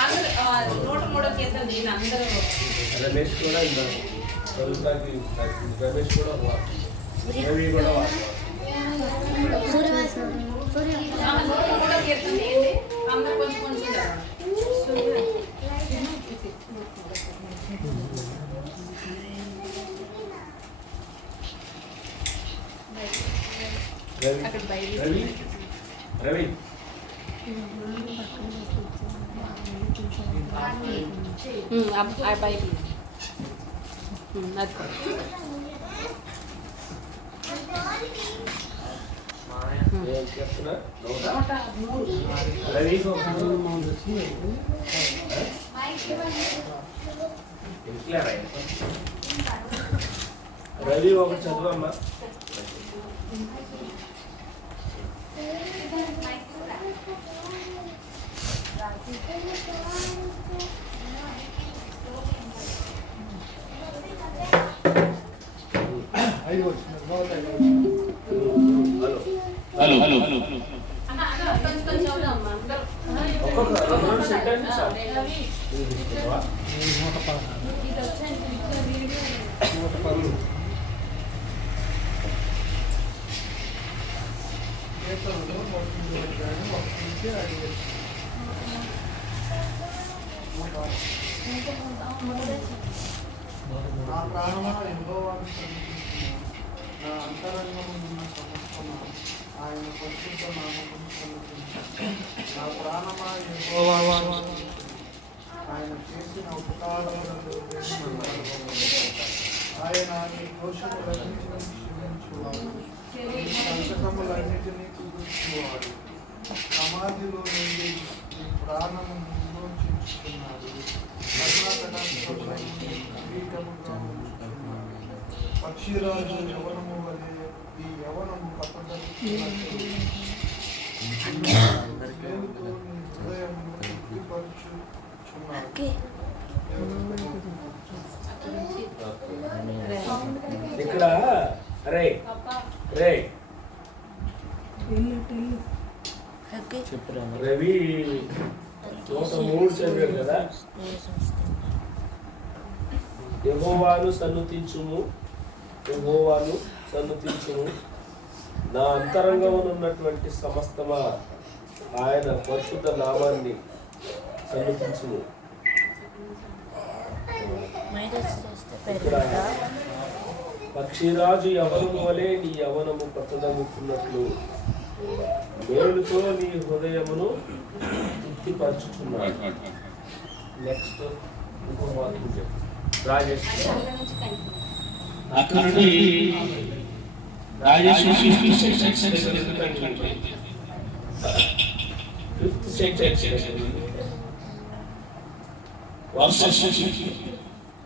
అందరూ 103వ కీర్తన దీని అందరూ రమేష్ కూడా చదువుతాకి రమేష్ కూడా రవి కూడా 103వ కీర్తన ఏంటి? అందరూ కొంచెం కొంచెం రవి రవి అబ్బాయి చెప్తున్నా రవి రవి ఒకటి చదువమ్మా. నా ప్రాణమా యెహోవాను స్తుతించుము. నా అంతరంగమున్న సమస్తమా ఆయన పరిశుద్ధ నామమును స్తుతించుము. నా ప్రాణమా యెహోవాను ఆయన చేసిన ఉపకారములను ఆయన నీ దోషములన్నిటినీ క్షమించువాడు, నీ సంకటములన్నిటినీ కుదుర్చువాడు. సమాధిలో నుండి నీ ప్రాణము విమోచించుకున్నాడు. పక్షిరాజు యవనము వలె ఈ యవనము పట్టదలుచుకున్నట్టు మేలుతో నీ హృదయమును తృప్తిపరచుచున్నాడు. ఇక్కడ రే రే రవి 103 చదివాడు కదా. యెహోవాను సన్నుతించుము, యెహోవాను సన్నుతించుము, నా అంతరంగమునున్నటువంటి సమస్తమా ఆయన పరిశుద్ధ నామాన్ని సన్నుతించుము. ఇక్కడ పక్షిరాజు యవనము వలె నీ యవనము పచ్చదముకున్నట్లు మేలుతో నీ హృదయమును తృప్తిపరచుచున్నాడు. నెక్స్ట్ ఇంకో వాక్యం చెప్పు రాజేష్. అక్కడ నుండి రాజేష్ ఫిఫ్త్ సెక్షన్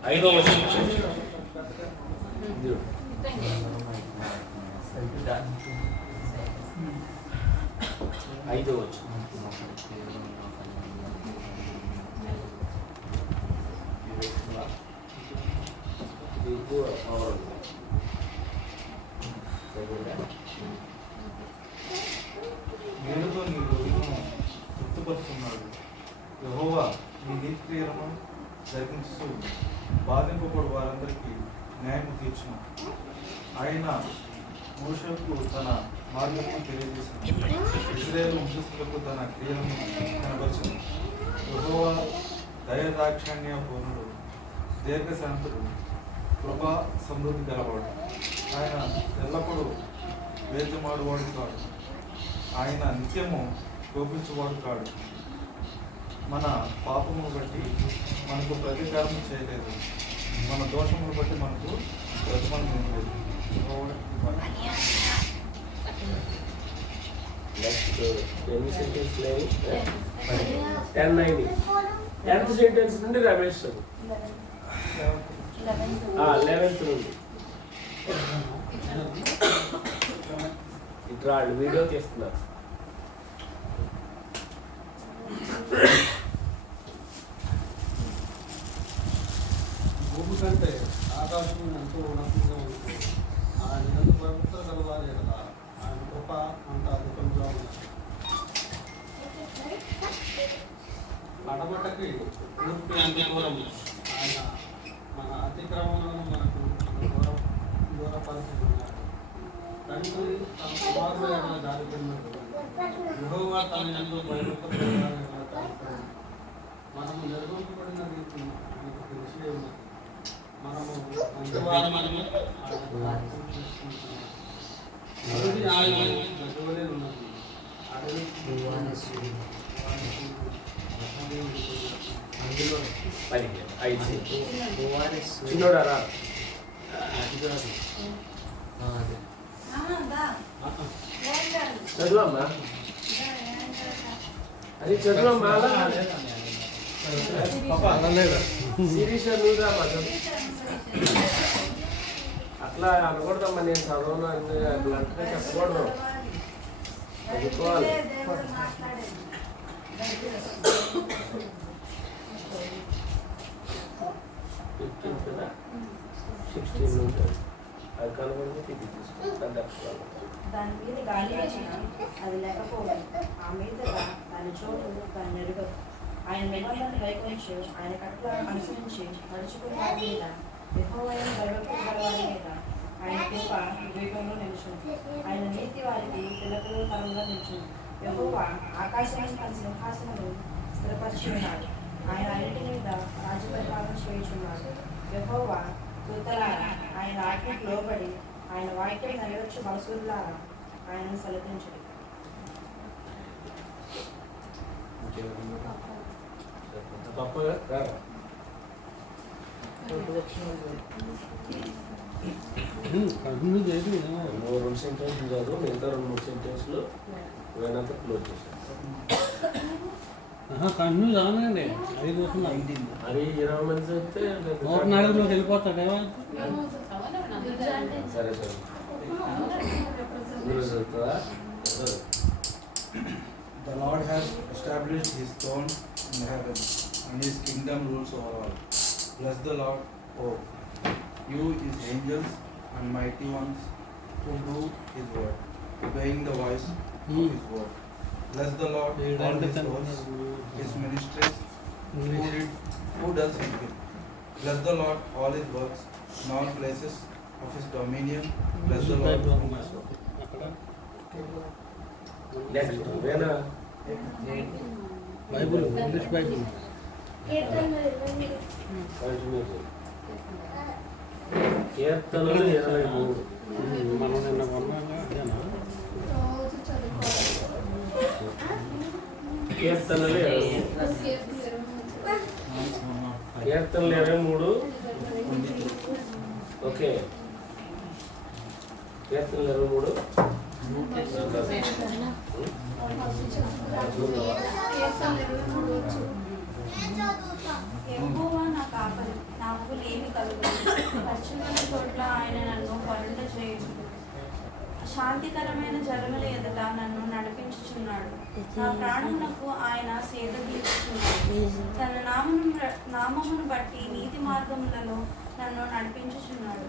5వ వచనం. ఐదో వచనం. మేలుతో నీ హృదయమును తృప్తిపరుస్తున్నాడు. యెహోవా నీ నీతి క్రియలను జరిగించు బాధింపబడు వారందరికీ న్యాయం తీర్చును. ఆయన మోషేకు తన మార్గమును తెలియజేసింది. ఇశ్రాయేలు వంశస్థులకు తన క్రియలను కనపరిచింది. యెహోవా దయాదాక్షిణ్య పూర్ణుడు, దీర్ఘశాంతుడు, కృపా సమృద్ధి గలవాడు. ఆయన ఎల్లప్పుడూ వేచమాడువాడు కాడు. ఆయన నిత్యము కోపించువాడు కాడు. మన పాపమును బట్టి మనకు ప్రతీకారం చేయలేదు, మన దోషమును బట్టి మనకు ప్రతిఫలం లేదు. నెక్స్ట్ ఎన్ని సెంటెన్స్ లేవు? 10-9. 10th సెంటెన్స్ నుండి రమేష్ 11th నుండి ఇట్లా వీడియో తీస్తున్నారు. భూమి కంటే ఆకాశం ఎంతో ఉన్నతంగా ఉంది. ఆయన ఎందు పవిత్ర గలవారి ఎడల ఆయన కృప అంత అధికంగా ఉన్నది. పడమటకి తూర్పు ఎంత దూరం ఆయన మన అతిక్రమణను మనకు దూరపరిచి ఉన్నాడు. తండ్రి తన కుమారుడు ఎడల జారిపడినట్టు యెహోవా తన ఎందు భయభక్తుల గలవారి ఎడల జారిపడినట్టు. మనము నిర్వహింపబడిన రీతి మనకు తెలిసే ఉన్నది. మనము మంచివారమని అడవి ఆయన గజవలే ఉన్నది. అడవి అందులో 5 చిన్నోడారా చదువమ్మా, అది చదువమ్మా. శిరీష నువ్వురా అట్లా అనకూడదమ్మా. నేను చదవను అట్లా చెప్పకూడదు, చదువుకోవాలి. 15 కదా, 16 ఉంటుంది. అది కనుగొని ఇది తీసుకుంటాను. దాని మీద గాలి వచ్చిన అది లేకపోవడం, ఆ మీద దాని చోటు దాని నెరుగదు. ఆయన నిబంధనను గైకొంచు, ఆయన కట్ల అనుసరించి నడుచుకుని వారి మీద, యెహోవాను భయభక్తులు గల వారి మీద ఆయన కృప యుగంలో నిలుచుంది. ఆయన నీతి వారికి పిల్లపిల్లల తరంలో నిలుచుంది. యెహోవా ఆకాశాన్ని తన సింహాసనము స్థిరపరిచి ఉన్నాడు. ఆయన అన్నిటి మీద రాజ్య పరిపాలన చేయుచున్నాడు. యెహోవా దూతలారా ఆయన ఆజ్ఞకు లోబడి, ఆయన వాక్యం నెరవేర్చు బలసూరులారా ఆయనను సలకించుడి. గొప్పగా కంటిన్యూ చేసి 2 సెంటెన్స్లు చదువు, మిగతా 2-3 సెంటెన్స్లు పోయినంత క్లోజ్ చేశాను. కంటిన్యూ కానండి. అది చూస్తున్నా మరి 20 మంది చదివితే 104లోకి వెళ్ళిపోతాడా? సరే సరే ఇందులో చదువుతుందా? The Lord has established his throne in heaven, and his kingdom rules over all. Bless the Lord, oh, you his angels and mighty ones who do his word, obeying the voice of his word. Bless the Lord, all his hosts, his ministries, who does his will. Bless the Lord, all his works, in all places of his dominion. Bless the Lord, whom he serves. Next వేనా Bible, English Bible. కీర్తనలు 23. మనం నిన్న కొన్నాగా అదేనా? కీర్తనలు 23. Okay, కీర్తనలు 23. యెహోవా నా కాపరి, నాకు లేమి కలుగదు. పశ్చిమైన చోట్ల ఆయన నన్ను పరుండ చేయుచు. శాంతికరమైన జలముల ఎదుట నన్ను నడిపించుచున్నాడు. నా ప్రాణమునకు ఆయన సేద తీర్చుచున్నాడు. తన నామమును బట్టి నీతి మార్గములలో నన్ను నడిపించుచున్నాడు.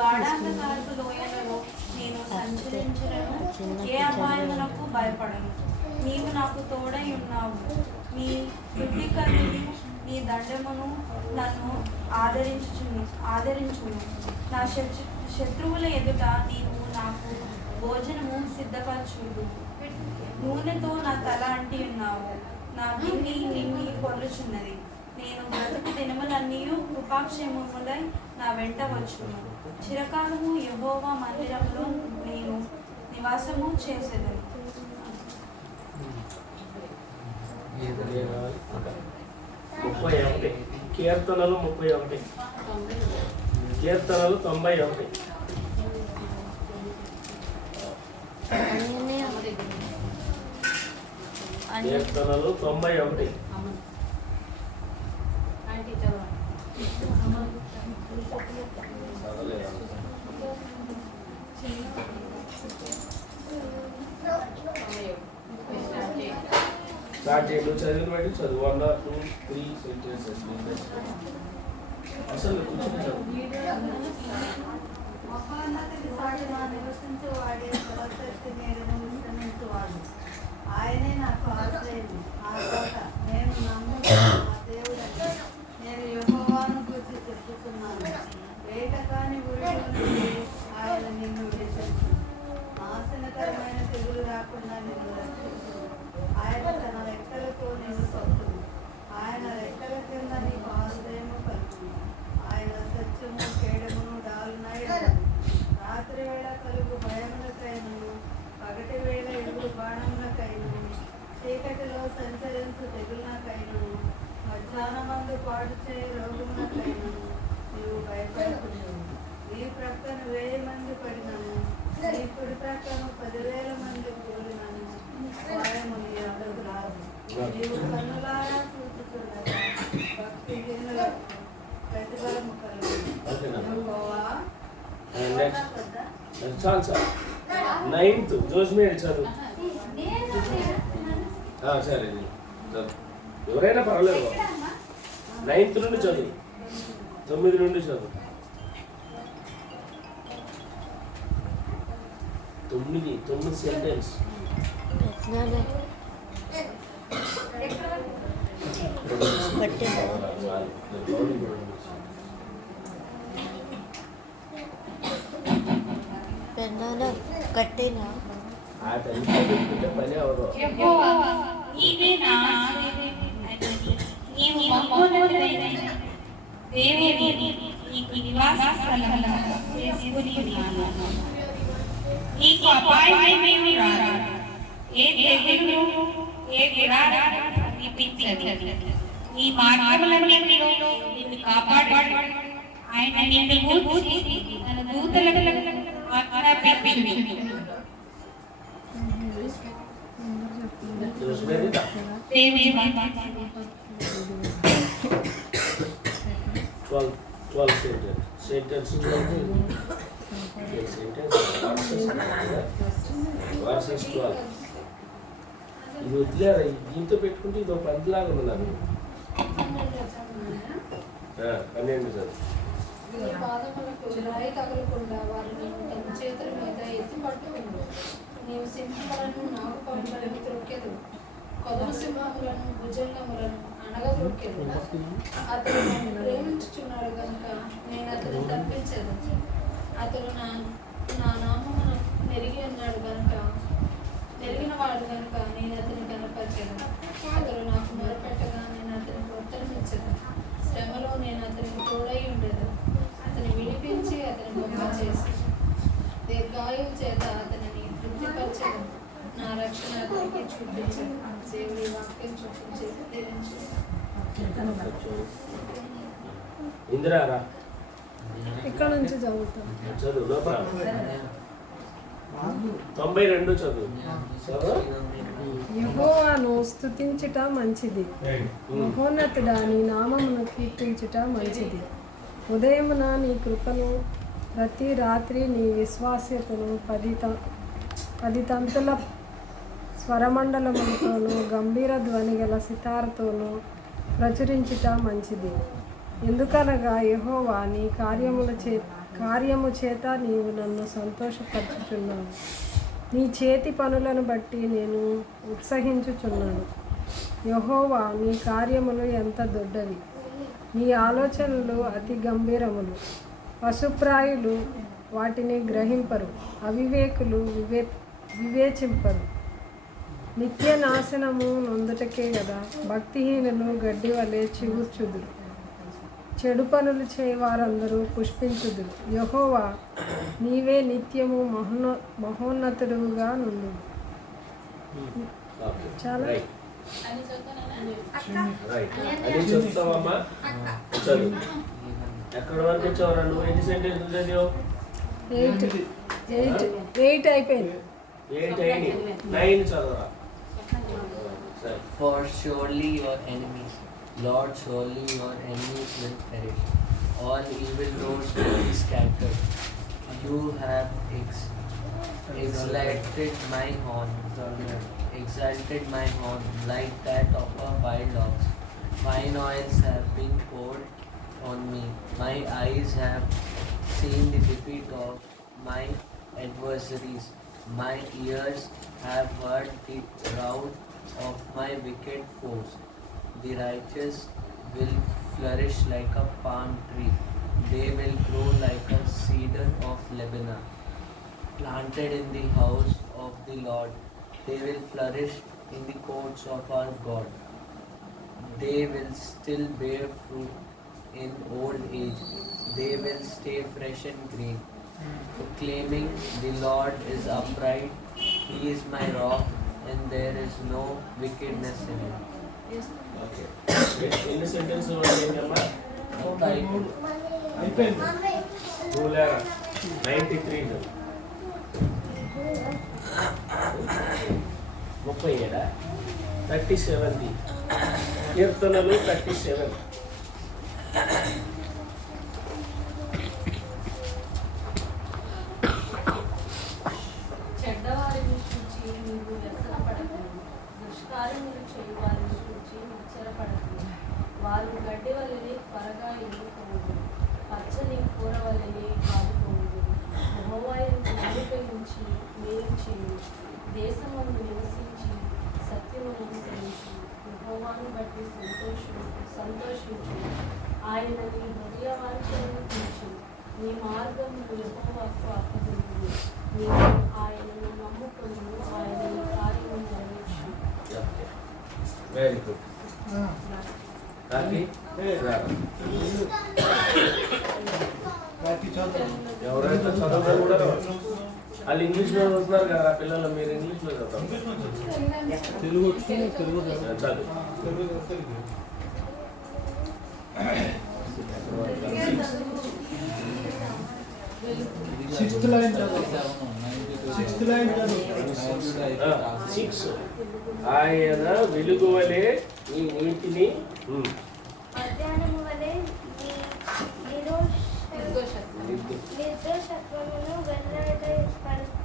గాఢాంధకారపు లోయలలో నేను సంచరించలను, ఏ అపాయమునకు భయపడను. నీవు నాకు తోడై ఉన్నావు. నీ దుడ్డికన్నులు నీ దండమును నన్ను ఆదరించును. నా శత్రువుల ఎదుట నీవు నాకు భోజనము సిద్ధపరచుదు. నూనెతో నా తల అంటి ఉన్నావు, నా బిన్ని నిన్ని పొర్లుచున్నది. నేను బ్రతుకు దినములన్నీ కృపాక్షేమములై నా వెంట వచ్చును. చిరకాలము యెహోవా మందిరంలో నేను నివాసము చేసేదను. 31 కీర్తనలు 31 కీర్తనలు 91 కీర్తనలు 91 ఆంటీ చదవండి. స్టార్ట్ చేయండి. చదివిన బట్టి చదువు 1 or 2 3 సెంటెన్సెస్ అసలు కూర్చొని చదువు. మహోన్నతుడి సాటున నివసించువాడే సర్వశక్తి మేరను విశ్రమించువాడు. ఆయనే నాకు ఆశ్రయం, ఆ కోట. నేను నమ్ముకున్న నా దేవుడని నేను యెహోవాను గురించి చెప్పుతున్నాను. వేటకాని ఊరిలో నుండి ఆయన నిన్ను విడిపించు. నాశనకరమైన తెగులు రాకుండా నిన్ను రక్షించు. ఆయన తన రెక్కలతో నిన్ను కప్పును. ఆయన రెక్కల కింద నీకు ఆశ్రయము కలుగును. ఆయన సత్యము కేడమును డాలునై ఉండును. రాత్రి వేళ కలుగు భయములకైనను, పగటి వేళ ఎదురు బాణములకైనను, చీకటిలో సంచరించు తెగులకైనను, మధ్యాహ్నమందు పాడు చేయ రోగములకైనను నీవు భయపడకూడదు. నీ ప్రక్కన 1000 మంది పడినను, నీ కుడి ప్రక్కన 10,000 మంది కూలినను అపాయము నీ వద్దకు రాదు. నీవు కన్నులారా చూచుచుండగా భక్తిహీనులకు ప్రతిఫలము కలుగును. యెహోవా చాలు సార్. 9th జోస్మేర్ చదువు. సరే చదువు, ఎవరైనా పర్వాలేదు. 9th నుండి చదువు, 9 నుండి చదువు. 9 సెంటెన్స్. కట్టేనా ఆ టైం పెట్టుకుంటే పని అవరు. యెహోవా నీవే నా ఆశ్రయం. నీవు మహోన్నతుడైన దేవుడివి. నీకు నివాస స్థలములను చేసుకుని ఉన్నాను. నీకు అపాయమేమీ రాదు. ఏ తెగులు ఏ విరాడు సమీపించదు. నీ మార్గములన్నిటిలో నిన్ను కాపాడువాడు. ఆయన నిన్ను గూర్చి తన దూతలకు ఆజ్ఞాపించును. దేవుని 12 సెంటెన్స్ వర్సెస్ 12. ఇది వదిలేరా, దీంతో పెట్టుకుంటే ఇది ఒక పందిలాగా ఉన్నాను. 12 చదువు. నీ పాదములకు రాయి తగలకుండా వారిని తమ చేతుల మీద ఎత్తి పట్టుకుండు. నీవు సింహములను నాగుపాములను త్రొక్కెదు, కొదమ సింహములను భుజంగములను అనగదొక్కెదు. అతడు నన్ను ప్రేమించుచున్నాడు కనుక నేను అతను తప్పించదు. అతడు నా నామమును నెరిగిన వాడు కనుక నేను అతని కనపరచను. అతడు నాకు మొరపెట్టగా నేను అతనికి ఉత్తరమిచ్చను. శ్రమలో నేను అతనికి తోడై ఉండదు. అతని విడిపించి అతని గొప్ప చేసి దీర్ఘాయువు చేత అతనిని తృప్తిపరచను. నా రక్షణ అతనికి చూపించను. దేవుడి వాక్యం చూపించి ధరించు. ఇందిరారా ఇక్కడ నుంచి చదువుతాం. చదువు లోపల 92 చదువు. యెహోవాను స్తుతించుట మంచిది, మహోన్నతుడా నీ నామమును కీర్తించుట మంచిది. ఉదయమున నీ కృపను, ప్రతి రాత్రి నీ విశ్వాస్యతను 10 తంతుల స్వరమండలములతోనూ గంభీర ధ్వని గల సితారతోనూ ప్రచురించుట మంచిది. ఎందుకనగా యెహోవా నీ కార్యము చేత నీవు నన్ను సంతోషపరచుచున్నావు. నీ చేతి పనులను బట్టి నేను ఉత్సహించుచున్నాను. యెహోవా నీ కార్యములు ఎంత దొడ్డవి, నీ ఆలోచనలు అతి గంభీరములు. పశుప్రాయులు వాటిని గ్రహింపరు, అవివేకులు వివేచింపరు. నిత్య నాశనము నొందుటకే గదా భక్తిహీనులు గడ్డి వలె చిగుర్చుదురు, చెడు పనులు చేయవారందరూ పుష్పించుదురు. యెహోవా నీవే నిత్యము మహోన్నతుడుగా నుండు. చాలా రైట్ అది చెప్తావమ్మా. చదువు. ఎక్కడ వరకు వచ్చావురా నువ్వు? ఎన్ని సెంటెన్స్ చదివావు? 8 అయిపోయింది. 8 అయింది. 9 చదవరా. సరే. For surely your enemies, Lord, surely your enemies will perish. All evil roads will be scattered. You have exalted my horn like that of a wild ox. Fine oils have been poured on me. My eyes have seen the defeat of my adversaries. My ears have heard the rout of my wicked foes. The righteous will flourish like a palm tree. They will grow like a cedar of Lebanon, planted in the house of the Lord. They will flourish in the courts of our God. They will still bear fruit in old age. They will stay fresh and green, proclaiming, "The Lord is upright. He is my rock, and there is no wickedness in him." Okay. ఎన్ని sentence అమ్మా? అయిపోయింది. నువ్వు లేరా? 93 37 37 కీర్తనలు 37. చెడ్డవారిని చూచి నీవు వ్యసనపడకు, దుష్కార్యములు చేయువారిని చూచి ముచ్చరపడకు. వారు గడ్డి వలె త్వరగా ఎండిపోవుదు, పచ్చని కూర వలె కాలిపోవుదు. యెహోవా యందు నమ్మిక ఉంచి మేలు చేయు, దేశమందు నివసించి సత్యమును అనుసరించు. యెహోవాను బట్టి సంతోషించు, ఆయన నీ హృదయ వాంఛలను తీర్చు. నీ మార్గమును యెహోవాకు అప్పగించుము, నీవు ఆయనను నమ్ముకొను, ఆయన నీ కార్యము నెరవేర్చును. Very good. ఎవరైతే చదవడం కూడా వాళ్ళు ఇంగ్లీష్లో చదువుతున్నారు కదా పిల్లలు, మీరు ఇంగ్లీష్లో చదువుతారు. తెలుగు చదువు. సిక్స్త్ లైన్ సిక్స్త్ లైన్ 6 ఆయన వెలుగువలే ఈ నీటిని మధ్యాహ్నము వలె నీ నిర్దోషత్వమును వెల్లడిపరచును.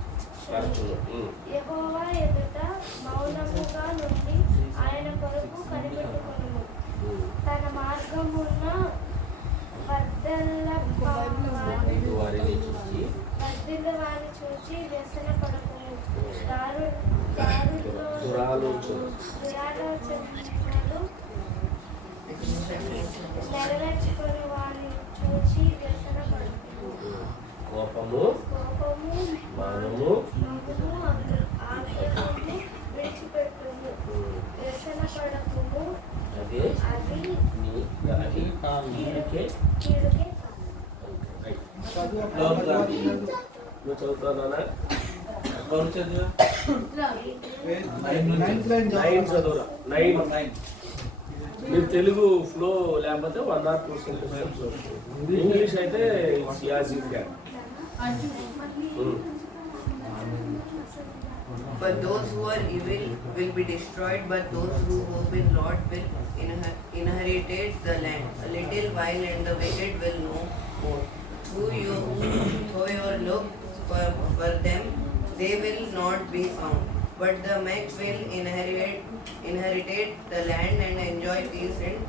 యెహోవా ఎదుట మౌనముగా నుండి ఆయన కొరకు కనిపెట్టుకొనుము. తన మార్గమున వర్ధిల్ల వారిని చూచి వ్యసనపడకుము. దురాలోచనలు నెరవేర్చుకొని వారిని చూచి వ్యసనపడకుము. కోపము మానము ఆగ్రహము విడిచిపెట్టుము. వ్యసనపడకుము, అదే అది నీ కీడుకే. నువ్వు చదువుతానా? 9 చదువురా. 9 మీరు తెలుగు ఫ్లో లేకపోతే 1 or 2 సెంటెన్సెస్. ఇంగ్లీష్ అయితే as you can. But those who are evil will be destroyed, but those who hope in Lord will inherit the land. A little while and the wicked will no more. Though you look for them, they will not be found. But the meek will inherit the land and enjoy peace and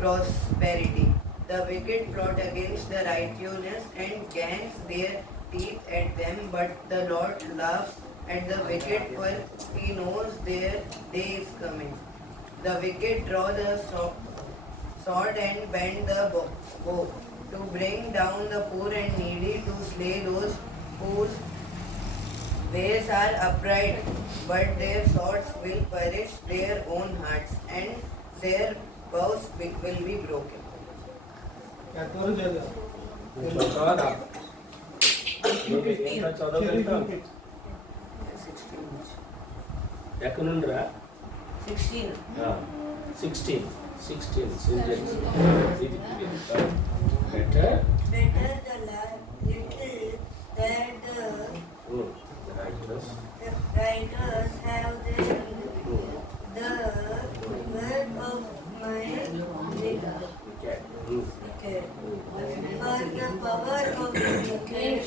prosperity. The wicked plot against the righteous and gnash their teeth at them, but the Lord laughs at the wicked, for he knows their day is coming. The wicked draw the sword and bend the bow to bring down the poor and needy, to slay those whose ways are upright. But their swords will perish their own hearts, and their bows will be broken. ఎంతవరకు చదివావు? చదవదా? ఎంత చదవగలుగుతావు? ఎక్కడ నుండిరా? 16. 16 sentence. Better Better the little that the writers have there, the word of my lips. Okay. For the power of the wicked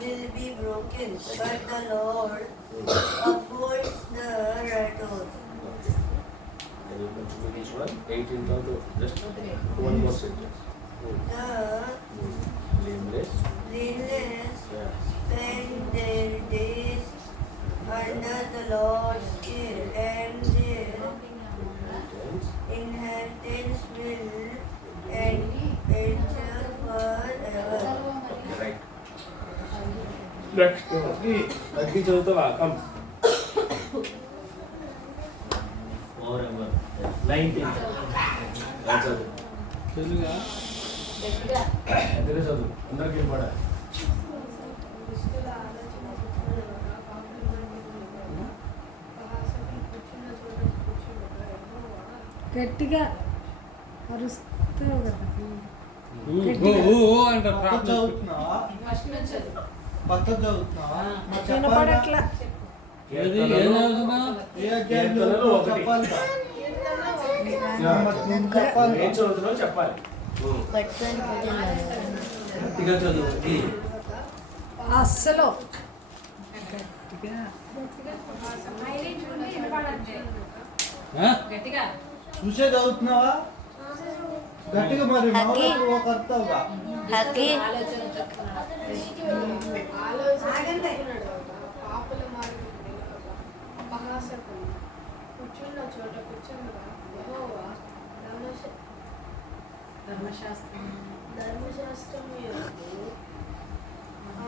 will be broken, but the Lord upholds the righteous. Can you continue this one? 18 down to just one more sentence. The Blameless. spend their days under the Lord's care, and their inheritance will endure forever. Right. Next. Taggi చదువుతావా? Come. Forever. 19. చదువు. తెలుగా ఎదురు చదువు. అందరికీ పడా. గట్టిగా అరుస్తావు కదా. అంటారు. పక్కన చదువుతున్నావా? పక్కన చదువుతున్నావా? వినపడట్లా. ఏది ఏం చదువుతున్నావు? ఏ అధ్యాయం చదువుతున్నావు? చెప్పాలి కదా. నేను చెప్పాలి ఏం కదా. చదువుతున్నావు చెప్పాలి. గట్టిగా చదువు. అస్సలు ఆ? గట్టిగా చూసే చదువుతున్నావా? గట్టిగా మరి మౌనం ఒక అర్థంగా. ఆలోచన పాపల మార్గం మహాసకులు కూర్చున్న చోట కూర్చుండగా యెహోవా ధర్మశాస్త్రము యందు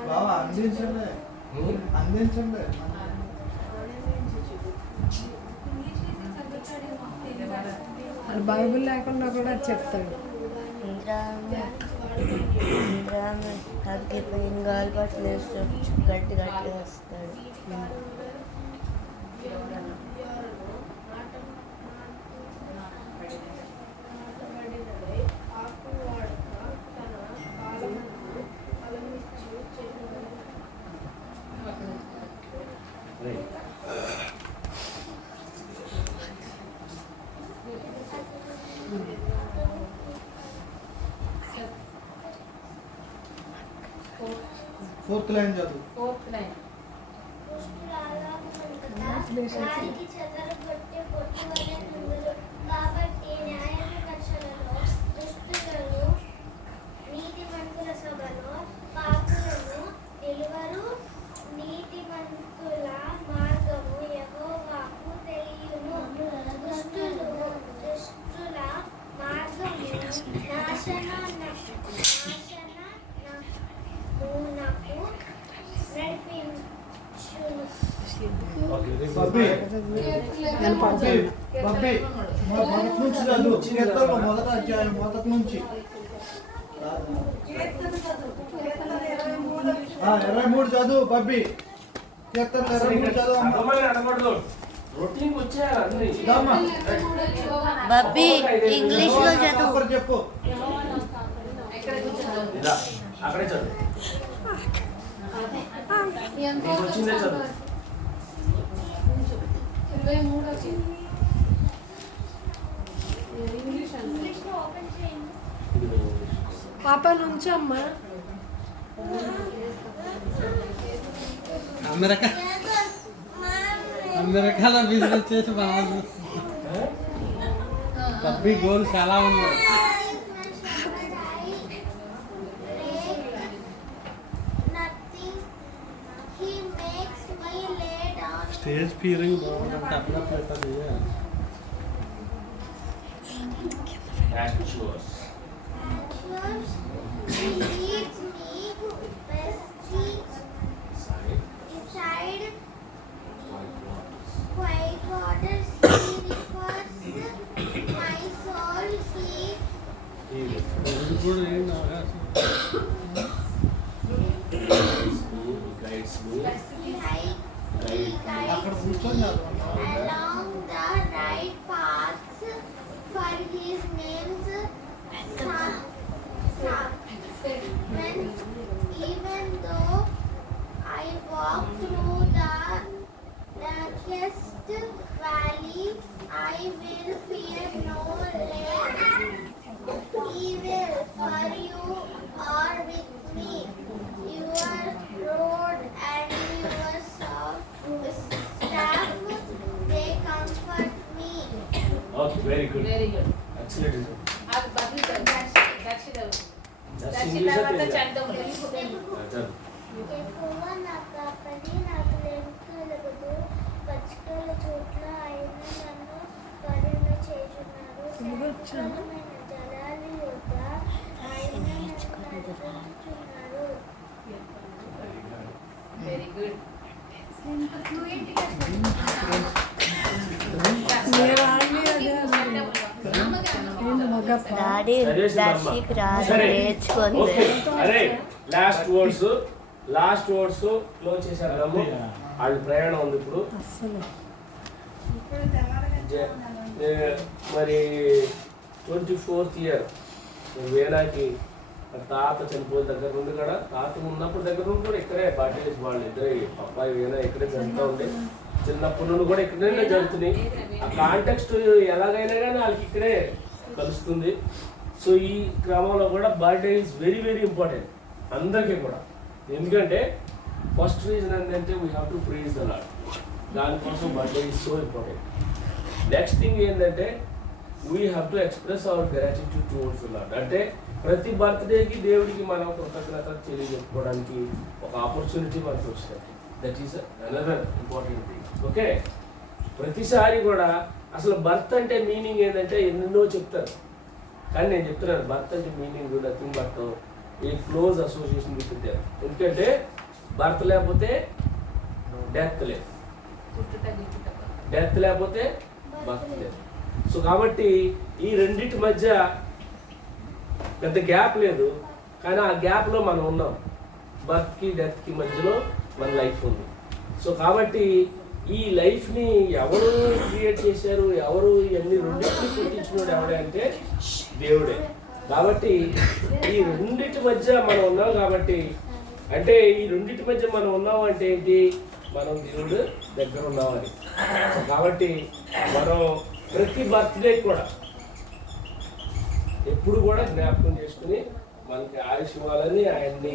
బావా అందించండి. అందించండి. అది బైబిల్ లేకుండా కూడా చెప్తాడు. గాలి పట్ల గట్టి గట్టి వస్తాడు. ఫోర్త్ లైన్ చదువు. ఫోర్త్ లైన్ గాలికి చెదరగొట్టే పొట్టు వలె నుండును. కాబట్టి న్యాయవిమర్శలలో దుష్టులను నీతిమంతుల సభలో పాపులను నిలువరు. నీతిమంతుల మార్గము యెహోవాకు తెలియును. దుష్టుల మార్గము నాశనమునకు నడిపించును. బబ్బీ బబ్బీ మొదటి నుంచి చదువు. కీర్తనలో మొదటి అధ్యాయం మొదటి నుంచి 23 చదువు. బబ్బీ కీర్తన 23 చదువు అమ్మా. చదవమని అనకూడదు. రొటీన్ వచ్చేయాలి అన్ని. ఇదమ్మా. బబ్బీ ఇంగ్లీష్ లో చదువు. ఒకరు చెప్పు. ఇలా అక్కడే చదువు. నీకు వచ్చిందే చదువు. 23 పాప నుంచమ్మా. అమెరికాలో బిజినెస్ చేసి బాగా బబ్బీ గోల్ చాలా ఉన్నాయి. స్టేజ్ ఫీరింగ్ బాగుంటుంది. అప్పుడప్పుడు Actors. He leads me beside quiet waters. He refers my soul. Guides me. He guides me along the right paths for his name's sake. Even though I walk through the darkest valley, I will fear no evil, for you are with me. Your rod and your staff, they comfort me. Okay, very good. Very good. Excellent. అది బదులు దక్షిణ తర్వాత చందములు. ఎక్కువ నా కాపరి నాకు లేమి కలగదు. పచ్చికల చోట్ల ఆయన నన్ను కరుణ చేయుచున్నారు. శాంతికరమైన జలాల యొద్ద ఆయన నన్ను నడిపించుచున్నారు. Very good. డాడీ దర్శికి రాదు నేర్చుకుంది. అరే లాస్ట్ వర్డ్స్ క్లోజ్ చేశారు రమ్ము. వాళ్ళ ప్రయాణం ఉంది ఇప్పుడు. మరి 24th ఇయర్ వేనాకి తాత చనిపోయిన దగ్గర నుండి కూడా, తాత ఉన్నప్పుడు దగ్గర నుండి కూడా ఇక్కడే బర్త్డే వాళ్ళు ఇద్దరే అబ్బాయి వేనా ఇక్కడే జరుగుతూ ఉండే. చిన్నప్పటి నుండి కూడా ఇక్కడనే జరుగుతున్నాయి. ఆ కాంటెక్స్ట్ ఎలాగైనా కానీ వాళ్ళకి ఇక్కడే కలుస్తుంది. సో ఈ క్రమంలో కూడా birthday is very very important అందరికీ కూడా. ఎందుకంటే ఫస్ట్ రీజన్ ఏంటంటే we have to praise the Lord. దానికోసం birthday is so important. Next thing ఏంటంటే we have to express our gratitude towards the Lord. అంటే ప్రతి బర్త్డేకి దేవుడికి మనం కృతజ్ఞత తెలియజెప్పుకోవడానికి ఒక ఆపర్చునిటీ మనకు వస్తుంది. That is another important thing. Okay, ప్రతిసారి కూడా అసలు బర్త్ అంటే మీనింగ్ ఏంటంటే ఎన్నెన్నో చెప్తారు. కానీ నేను చెప్తున్నాను బర్త్ అంటే meaning nothing but A close association with death. ఎందుకంటే బర్త్ లేకపోతే డెత్ లేదు, డెత్ లేకపోతే బర్త్ లేదు. సో కాబట్టి ఈ రెండింటి మధ్య పెద్ద గ్యాప్ లేదు, కానీ ఆ గ్యాప్లో మనం ఉన్నాం. బర్త్కి డెత్కి మధ్యలో మన లైఫ్ ఉంది. సో కాబట్టి ఈ లైఫ్ని ఎవరు క్రియేట్ చేశారు, ఎవరు ఇవన్నీ రెండింటిని పుట్టించినోడు ఎవడే అంటే దేవుడే. కాబట్టి ఈ రెండింటి మధ్య మనం ఉన్నాం. కాబట్టి అంటే ఈ రెండింటి మధ్య మనం ఉన్నాం అంటే ఏంటి, మనం దేవుడు దగ్గర ఉన్నామని. కాబట్టి మనం ప్రతి బర్త్డే కూడా ఎప్పుడు కూడా జ్ఞాపకం చేసుకుని మనకి ఆయుష్ ఇవ్వాలని, ఆయన్ని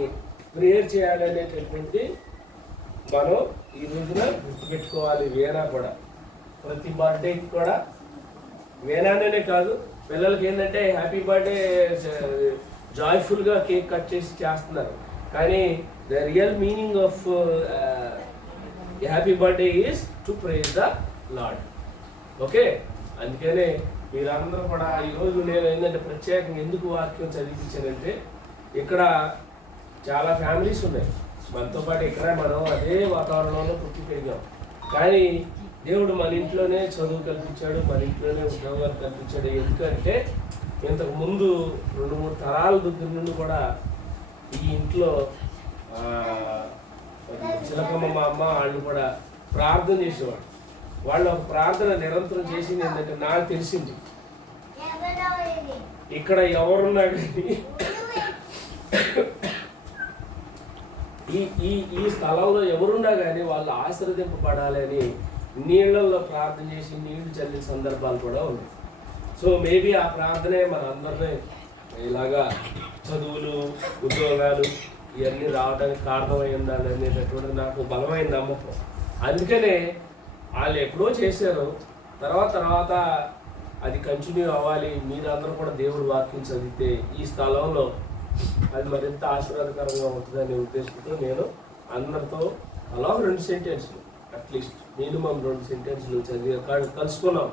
ప్రేయర్ చేయాలనేటటువంటి మనం ఈ రోజున గుర్తుపెట్టుకోవాలి. వేనా కూడా ప్రతి బర్త్డేకి కూడా వేనానే కాదు, పిల్లలకి ఏంటంటే హ్యాపీ బర్త్డే జాయ్ఫుల్గా కేక్ కట్ చేసి చేస్తున్నారు. కానీ the real meaning of happy birthday is to praise the lord. Okay, అందుకనే మీరందరూ కూడా ఈరోజు నేను ఏంటంటే ప్రత్యేకంగా ఎందుకు వాక్యం చదివించానంటే, ఇక్కడ చాలా ఫ్యామిలీస్ ఉన్నాయి మనతో పాటు. ఇక్కడ మనం అదే వాతావరణంలో పుట్టి పెరిగాం. కానీ దేవుడు మన ఇంట్లోనే చదువు కల్పించాడు, మన ఇంట్లోనే ఉద్యోగాలు కల్పించాడు. ఎందుకంటే ఇంతకు ముందు 2-3 తరాల దగ్గర నుండి కూడా ఈ ఇంట్లో చిలకమ్మ మా అమ్మ వాళ్ళు కూడా ప్రార్థన చేసేవాడు. వాళ్ళు ఒక ప్రార్థన నిరంతరం చేసింది ఏంటంటే, నాకు తెలిసింది ఇక్కడ ఎవరున్నా కానీ ఈ స్థలంలో ఎవరున్నా కానీ వాళ్ళు ఆశీర్వదింపబడాలని నీళ్ళల్లో ప్రార్థన చేసి నీళ్లు చల్లిన సందర్భాలు కూడా ఉన్నాయి. సో మేబీ ఆ ప్రార్థనే మన అందరినీ ఇలాగా చదువులు ఉద్యోగాలు ఇవన్నీ రావడానికి కారణమైందని అనేటటువంటి నాకు బలమైన నమ్మకం. అందుకనే వాళ్ళు ఎప్పుడో చేశారు, తర్వాత అది కంటిన్యూ అవ్వాలి. మీరందరూ కూడా దేవుడు వాక్యం చదివితే ఈ స్థలంలో అది మరింత ఆశీర్వాదకరంగా ఉంటుందనే ఉద్దేశంతో నేను అందరితో అలా 2 సెంటెన్స్లు అట్లీస్ట్ మినిమం 2 సెంటెన్స్లు చదివి కలుసుకున్నాం.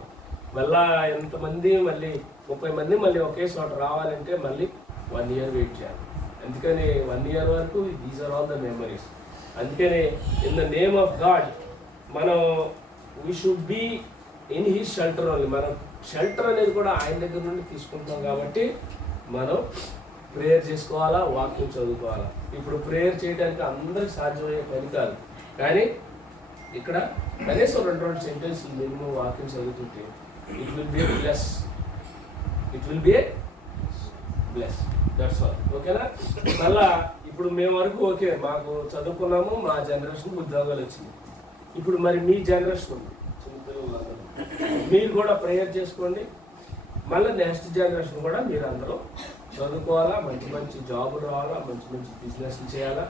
మళ్ళా ఎంతమంది మళ్ళీ 30 మంది మళ్ళీ ఒకే చోట రావాలంటే మళ్ళీ 1 year వెయిట్ చేయాలి. అందుకని 1 year వరకు these are all the memories. అందుకని in the name of God మనం we should be in his shelter only. మనం షెల్టర్ అనేది కూడా ఆయన దగ్గర నుండి తీసుకుంటున్నాం కాబట్టి మనం ప్రేయర్ చేసుకోవాలా, వాక్యం చదువుకోవాలా. ఇప్పుడు ప్రేయర్ చేయడానికి అందరికి సాధ్యమయ్యే పని కాదు, కానీ ఇక్కడ కనీసం 2 సెంటెన్స్లు మినిమం వాక్యం చదువుతుంటే it will be bless. It will be bless. That's all. ఓకేనా? మళ్ళా ఇప్పుడు మేము వరకు ఓకే, మాకు చదువుకున్నాము, మా జనరేషన్కి ఉద్యోగాలు వచ్చింది. ఇప్పుడు మరి మీ జనరేషన్ ఉంది, చిన్నపిల్లలందరూ మీరు కూడా ప్రేయర్ చేసుకోండి. మళ్ళీ నెక్స్ట్ జనరేషన్ కూడా మీరు అందరూ చదువుకోవాలా, మంచి మంచి జాబులు రావాలా, మంచి మంచి బిజినెస్లు చేయాలా,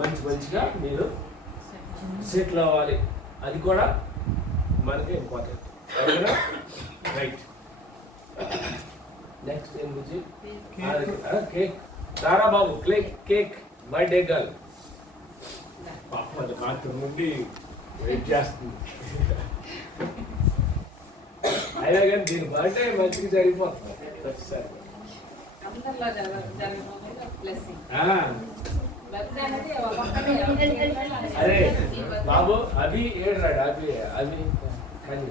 మంచిగా మీరు సెటిల్ అవ్వాలి. అది కూడా మనకి ఇంపార్టెంట్. ఓకేనా? రైట్. నెక్స్ట్ ఏం బుజ్జి? కేక్. దారా బాబు కేక్ బర్త్డే గర్ల్. పాప రాత్రి నుండి వెయిట్ చేస్తుంది. అయినా కానీ దీని బర్త్డే మంచిగా జరిగిపోతుంది. సరే అరే బాబు అభి ఏడ్రాడు. అభి కానీ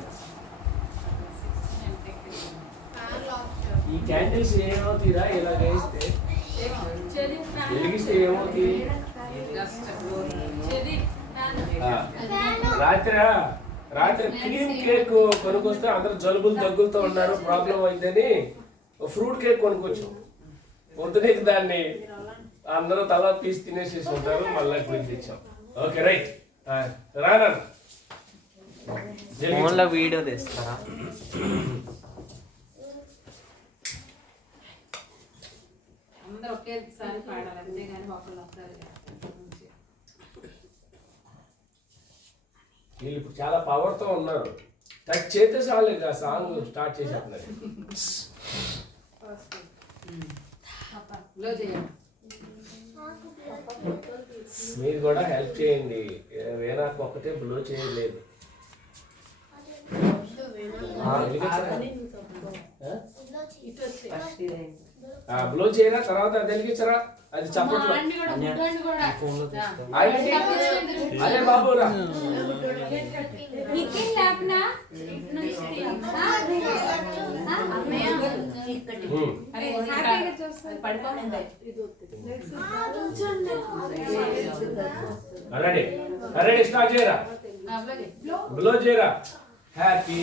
ఈ క్యాండిల్స్ ఏమవుతాయిరా ఇలా వేస్తే వెలిగిస్తే ఏమవుతుంది? రాత్రి క్రీమ్ కేక్ కొనుక్కొస్తే అందరూ జలుబులు దగ్గులతో ఉన్నారు, ప్రాబ్లం అయిందని ఫ్రూట్ కేక్ కొనుక్కొచ్చాం. పొద్దునే దాన్ని అందరూ తల పీస్ తినేసేసి ఉంటారు, మళ్ళీ ఇప్పుడు తెచ్చాం. Okay right. రానా ఫోన్లో వీడియో తెస్తారా? అందరూ ఒకేసారి పాడాలి, అంతేగాని ఒకళ్ళు ఒకసారి. వీళ్ళు ఇప్పుడు చాలా పవర్తో ఉన్నారు. టచ్ చేస్తే చాలు ఇంకా సాంగ్ స్టార్ట్ చేసేస్తున్నారు. మీరు కూడా హెల్ప్ చేయండి. వేనాకు ఒక్కటే బ్లో చేయలేదు. బ్లో చేయరా, తర్వాత అది వెలిగించరా, అది చప్పట్లో. అదే బాబురా రెడీ స్టార్ట్ చేయరా, బ్లో చేయరా. హ్యాపీ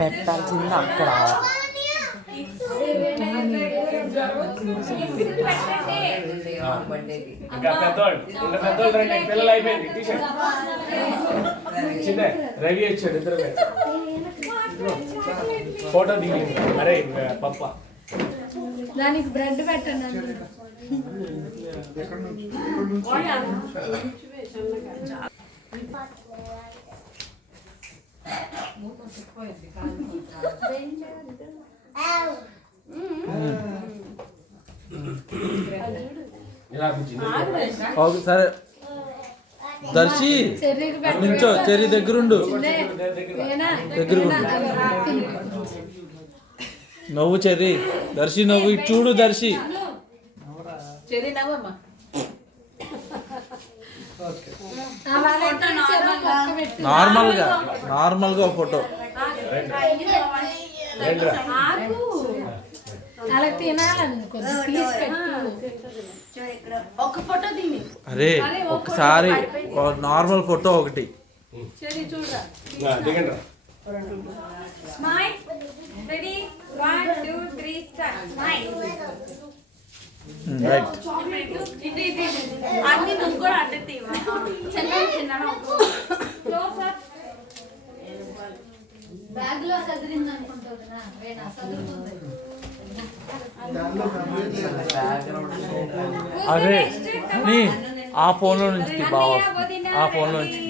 పెట్టాల్సింది అక్కడ. ఇంకా పెద్దోళ్ళు రండి, పిల్లలు అయిపోయింది. టీషర్ట్ చిన్న రవి వచ్చాడు, ఇద్దరు ఫోటో దిగింది. అరే పప్ప దానికి బ్రెడ్ పెట్టండి. ఇలా బుజ్జి, ఓకే సరే దర్శి నించో, చెర్రీ దగ్గరుండు, దగ్గరుండు. నవ్వు చెర్రీ, దర్శి నవ్వు, ఇటు చూడు దర్శి. చెర్రీ నవ్వమ్మా. నార్మల్గా ఒక ఫోటో. అలా తినాలనుకో ఒక ఫోటో దీని అరే ఒకసారి నార్మల్ ఫోటో ఒకటి. దిగండి రా. Smile ready 1 2 3 start smile right. అన్ని నువ్వు కూడా అంటే తీవా చిన్న చిన్న క్లోజ్ అప్ బ్యాగ్ లో సదిరింది అనుకుంటున్నా వేనా సదురుతుంది. అరే నీ ఆ ఫోన్లో నుంచి బావా, ఆ ఫోన్లో నుంచి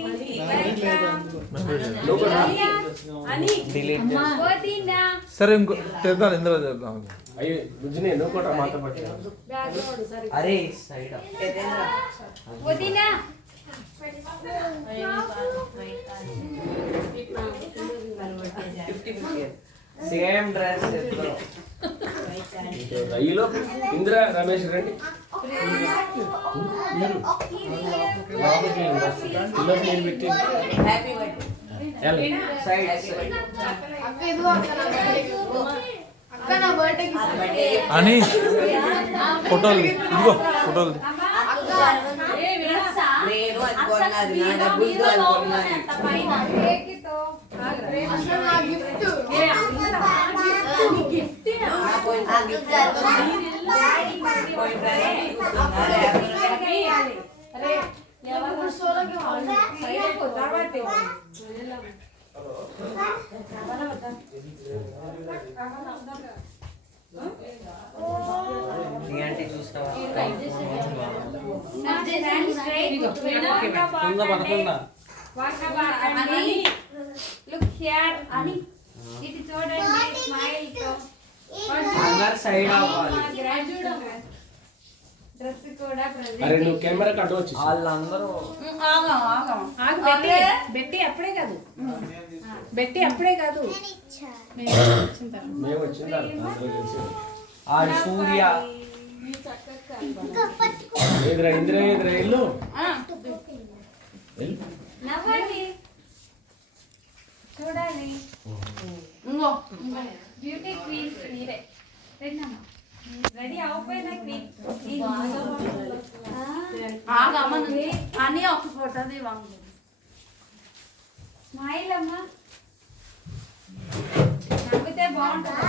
సరే ఇంకో చేద్దాం, ఇందులో చేద్దాం. అయ్యో బుజ్జిని నువ్వు కూడా మాతో పాటు అరే సైడ్ వదినా సేమ్ డ్రెస్ రైలు ఇందిరా రమేష్ రండి. అని ఫోటోలు ఇదిగో ఫోటోలు. నేను అది కొన్నది, నా డబ్బులతో అది కొన్నది. ఏంటి చూస్తావా? లుక్ హియర్ అని ఇది చూడండి స్మైల్ తో అందరు సైడ్ అవ్వాలి. డ్రెస్ కూడా అరే నువ్వు కెమెరా కట్టు వచ్చి వాళ్ళందరూ బెట్టి అప్పుడే కాదు, బెట్టి అప్పుడే కాదు. మేము వచ్చిందా అందరూ కలిసి. ఆడు సూర్య ఎదురా ఇందిరా ఎదురా ఇల్లు నవ్వండి చూడాలి. బ్యూటీ క్వీన్ మీరే రెడీ అయిపోయినా క్వీన్ అని ఒక ఫోటో స్మైల్ అమ్మా నవ్వితే బాగుంటుందా?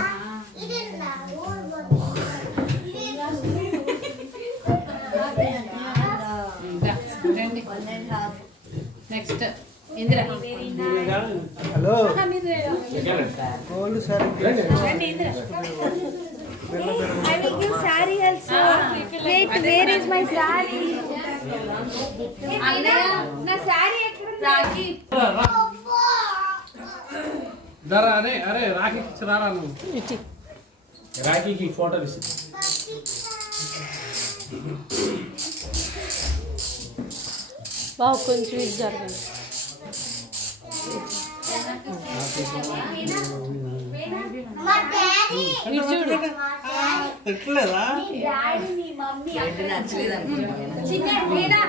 నెక్స్ట్ ఇందిరా. హలో రండి Indira. I will give saree also. Wait, where is my saree? నా saree ఎక్కడ రాఖీ? దరా అరే అరే రాఖీ రారా నువ్వు. రాఖీకి ఫోటో తీసి బాబు కొంచెం ఇది జరగండి. ఎట్లేదా డాడీ నీ మమ్మీ చిన్న వీణా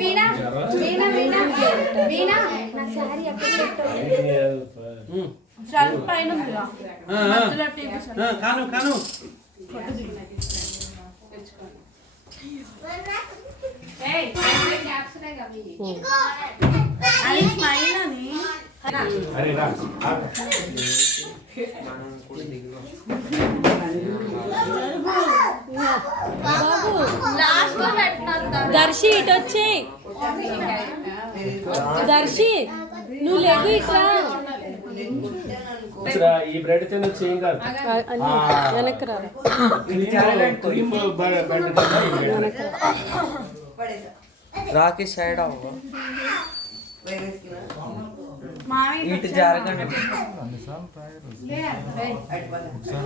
వీణా వీణా వీణా వీణా నా saree ఎక్కడ పెట్టావు? చాలా పైన ఉందిరా. కాను కాను ఏయ్ క్యాప్షన్ కవి అది స్మైల్ అని. అరే రా లాస్ట్ లో పెట్టినారు. దర్శి ఇటు వచ్చే, దర్శి నువ్వు లేవు ఇట్లా ఈ బ్రెడ్ తినొచ్చు ఏం కాదు. వెనక్కి రా. క్రీమ్ బెడ్ రాకి సైడ్ అవ్వ. వేరేస్కినా ఇటు జరగండి.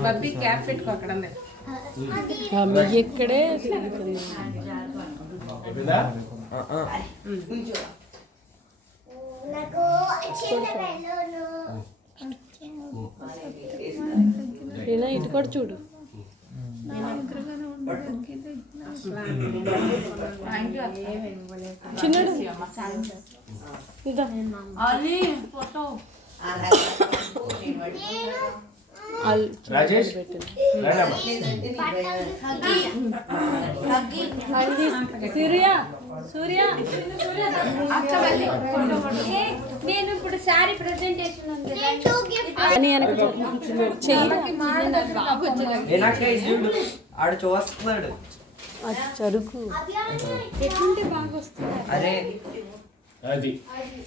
బబ్బీ క్యాప్ పెట్టుకో అక్కడ ఉంది. ఇక్కడే నాకు చిన్నపిల్లలు ఇటు కూడా చూడు. చిన్నడు రాజేష్ సూర్య నేను ఇప్పుడు శారీ ప్రెజెంటేషన్ ఉంది ఆడు చూస్తున్నాడు. చరుకు ఎట్లుంటే బాగా వస్తుంది. అరే అది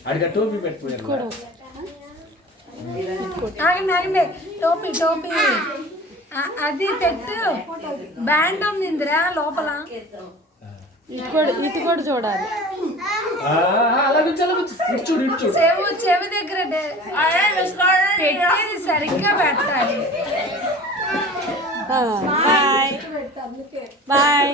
అడిగా టోపీ పెట్టుకున్నాడు. ఆగండి టోపీ అది పెట్టు. బ్యాండ్ ఉందిరా లోపల. ఇటు కూడా చూడాలి. చెవి దగ్గర పెట్టేది సరిగ్గా పెట్టాలి. Bye bye.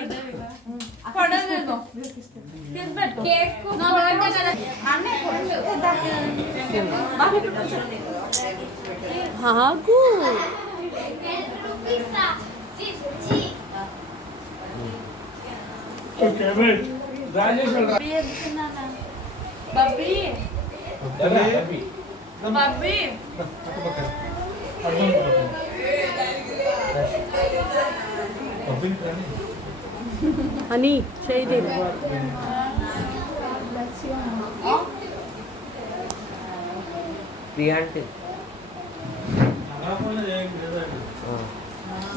అని చేయలేదు.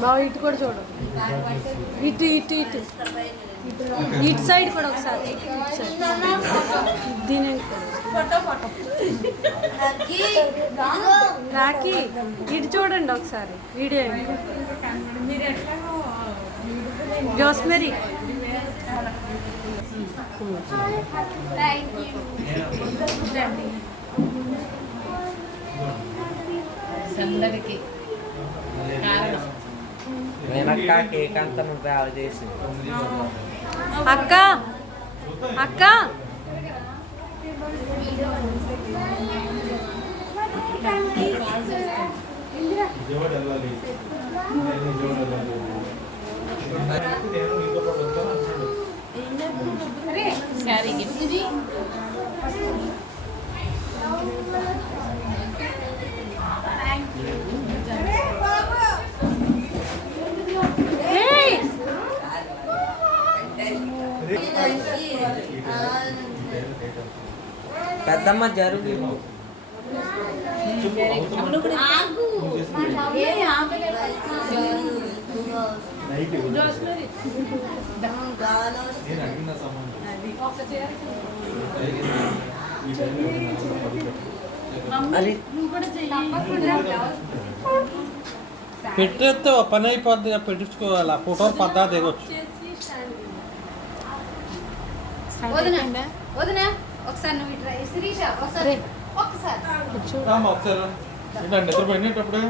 బాగా ఇటు కూడా చూడు. ఇటు ఇటు ఇటు ఇటు సైడ్ కూడా ఒకసారి. దీని రాఖీ ఇటు చూడండి ఒకసారి వీడియో. జోస్మెరీ సందడికి కారణం వెనక కేక్ అంతా నువ్వు తయారు చేసి. అక్క అక్క విజయవాడ వెళ్ళాలి. నేను ఇంకో పాటు వస్తాను అంటున్నాడు. శారీ గిఫ్ట్ ఇది. పెద్దమ్మ జరుగు. పెట్టేస్తే పని అయిపోద్ది. పెట్టించుకోవాలి. ఫోటో పద్దా దిగొచ్చు. వదినా ఒకసారి నువ్వు ఇట్రా శిరీష ఒకసారి ఒకసారి నిద్రపోయినప్పుడు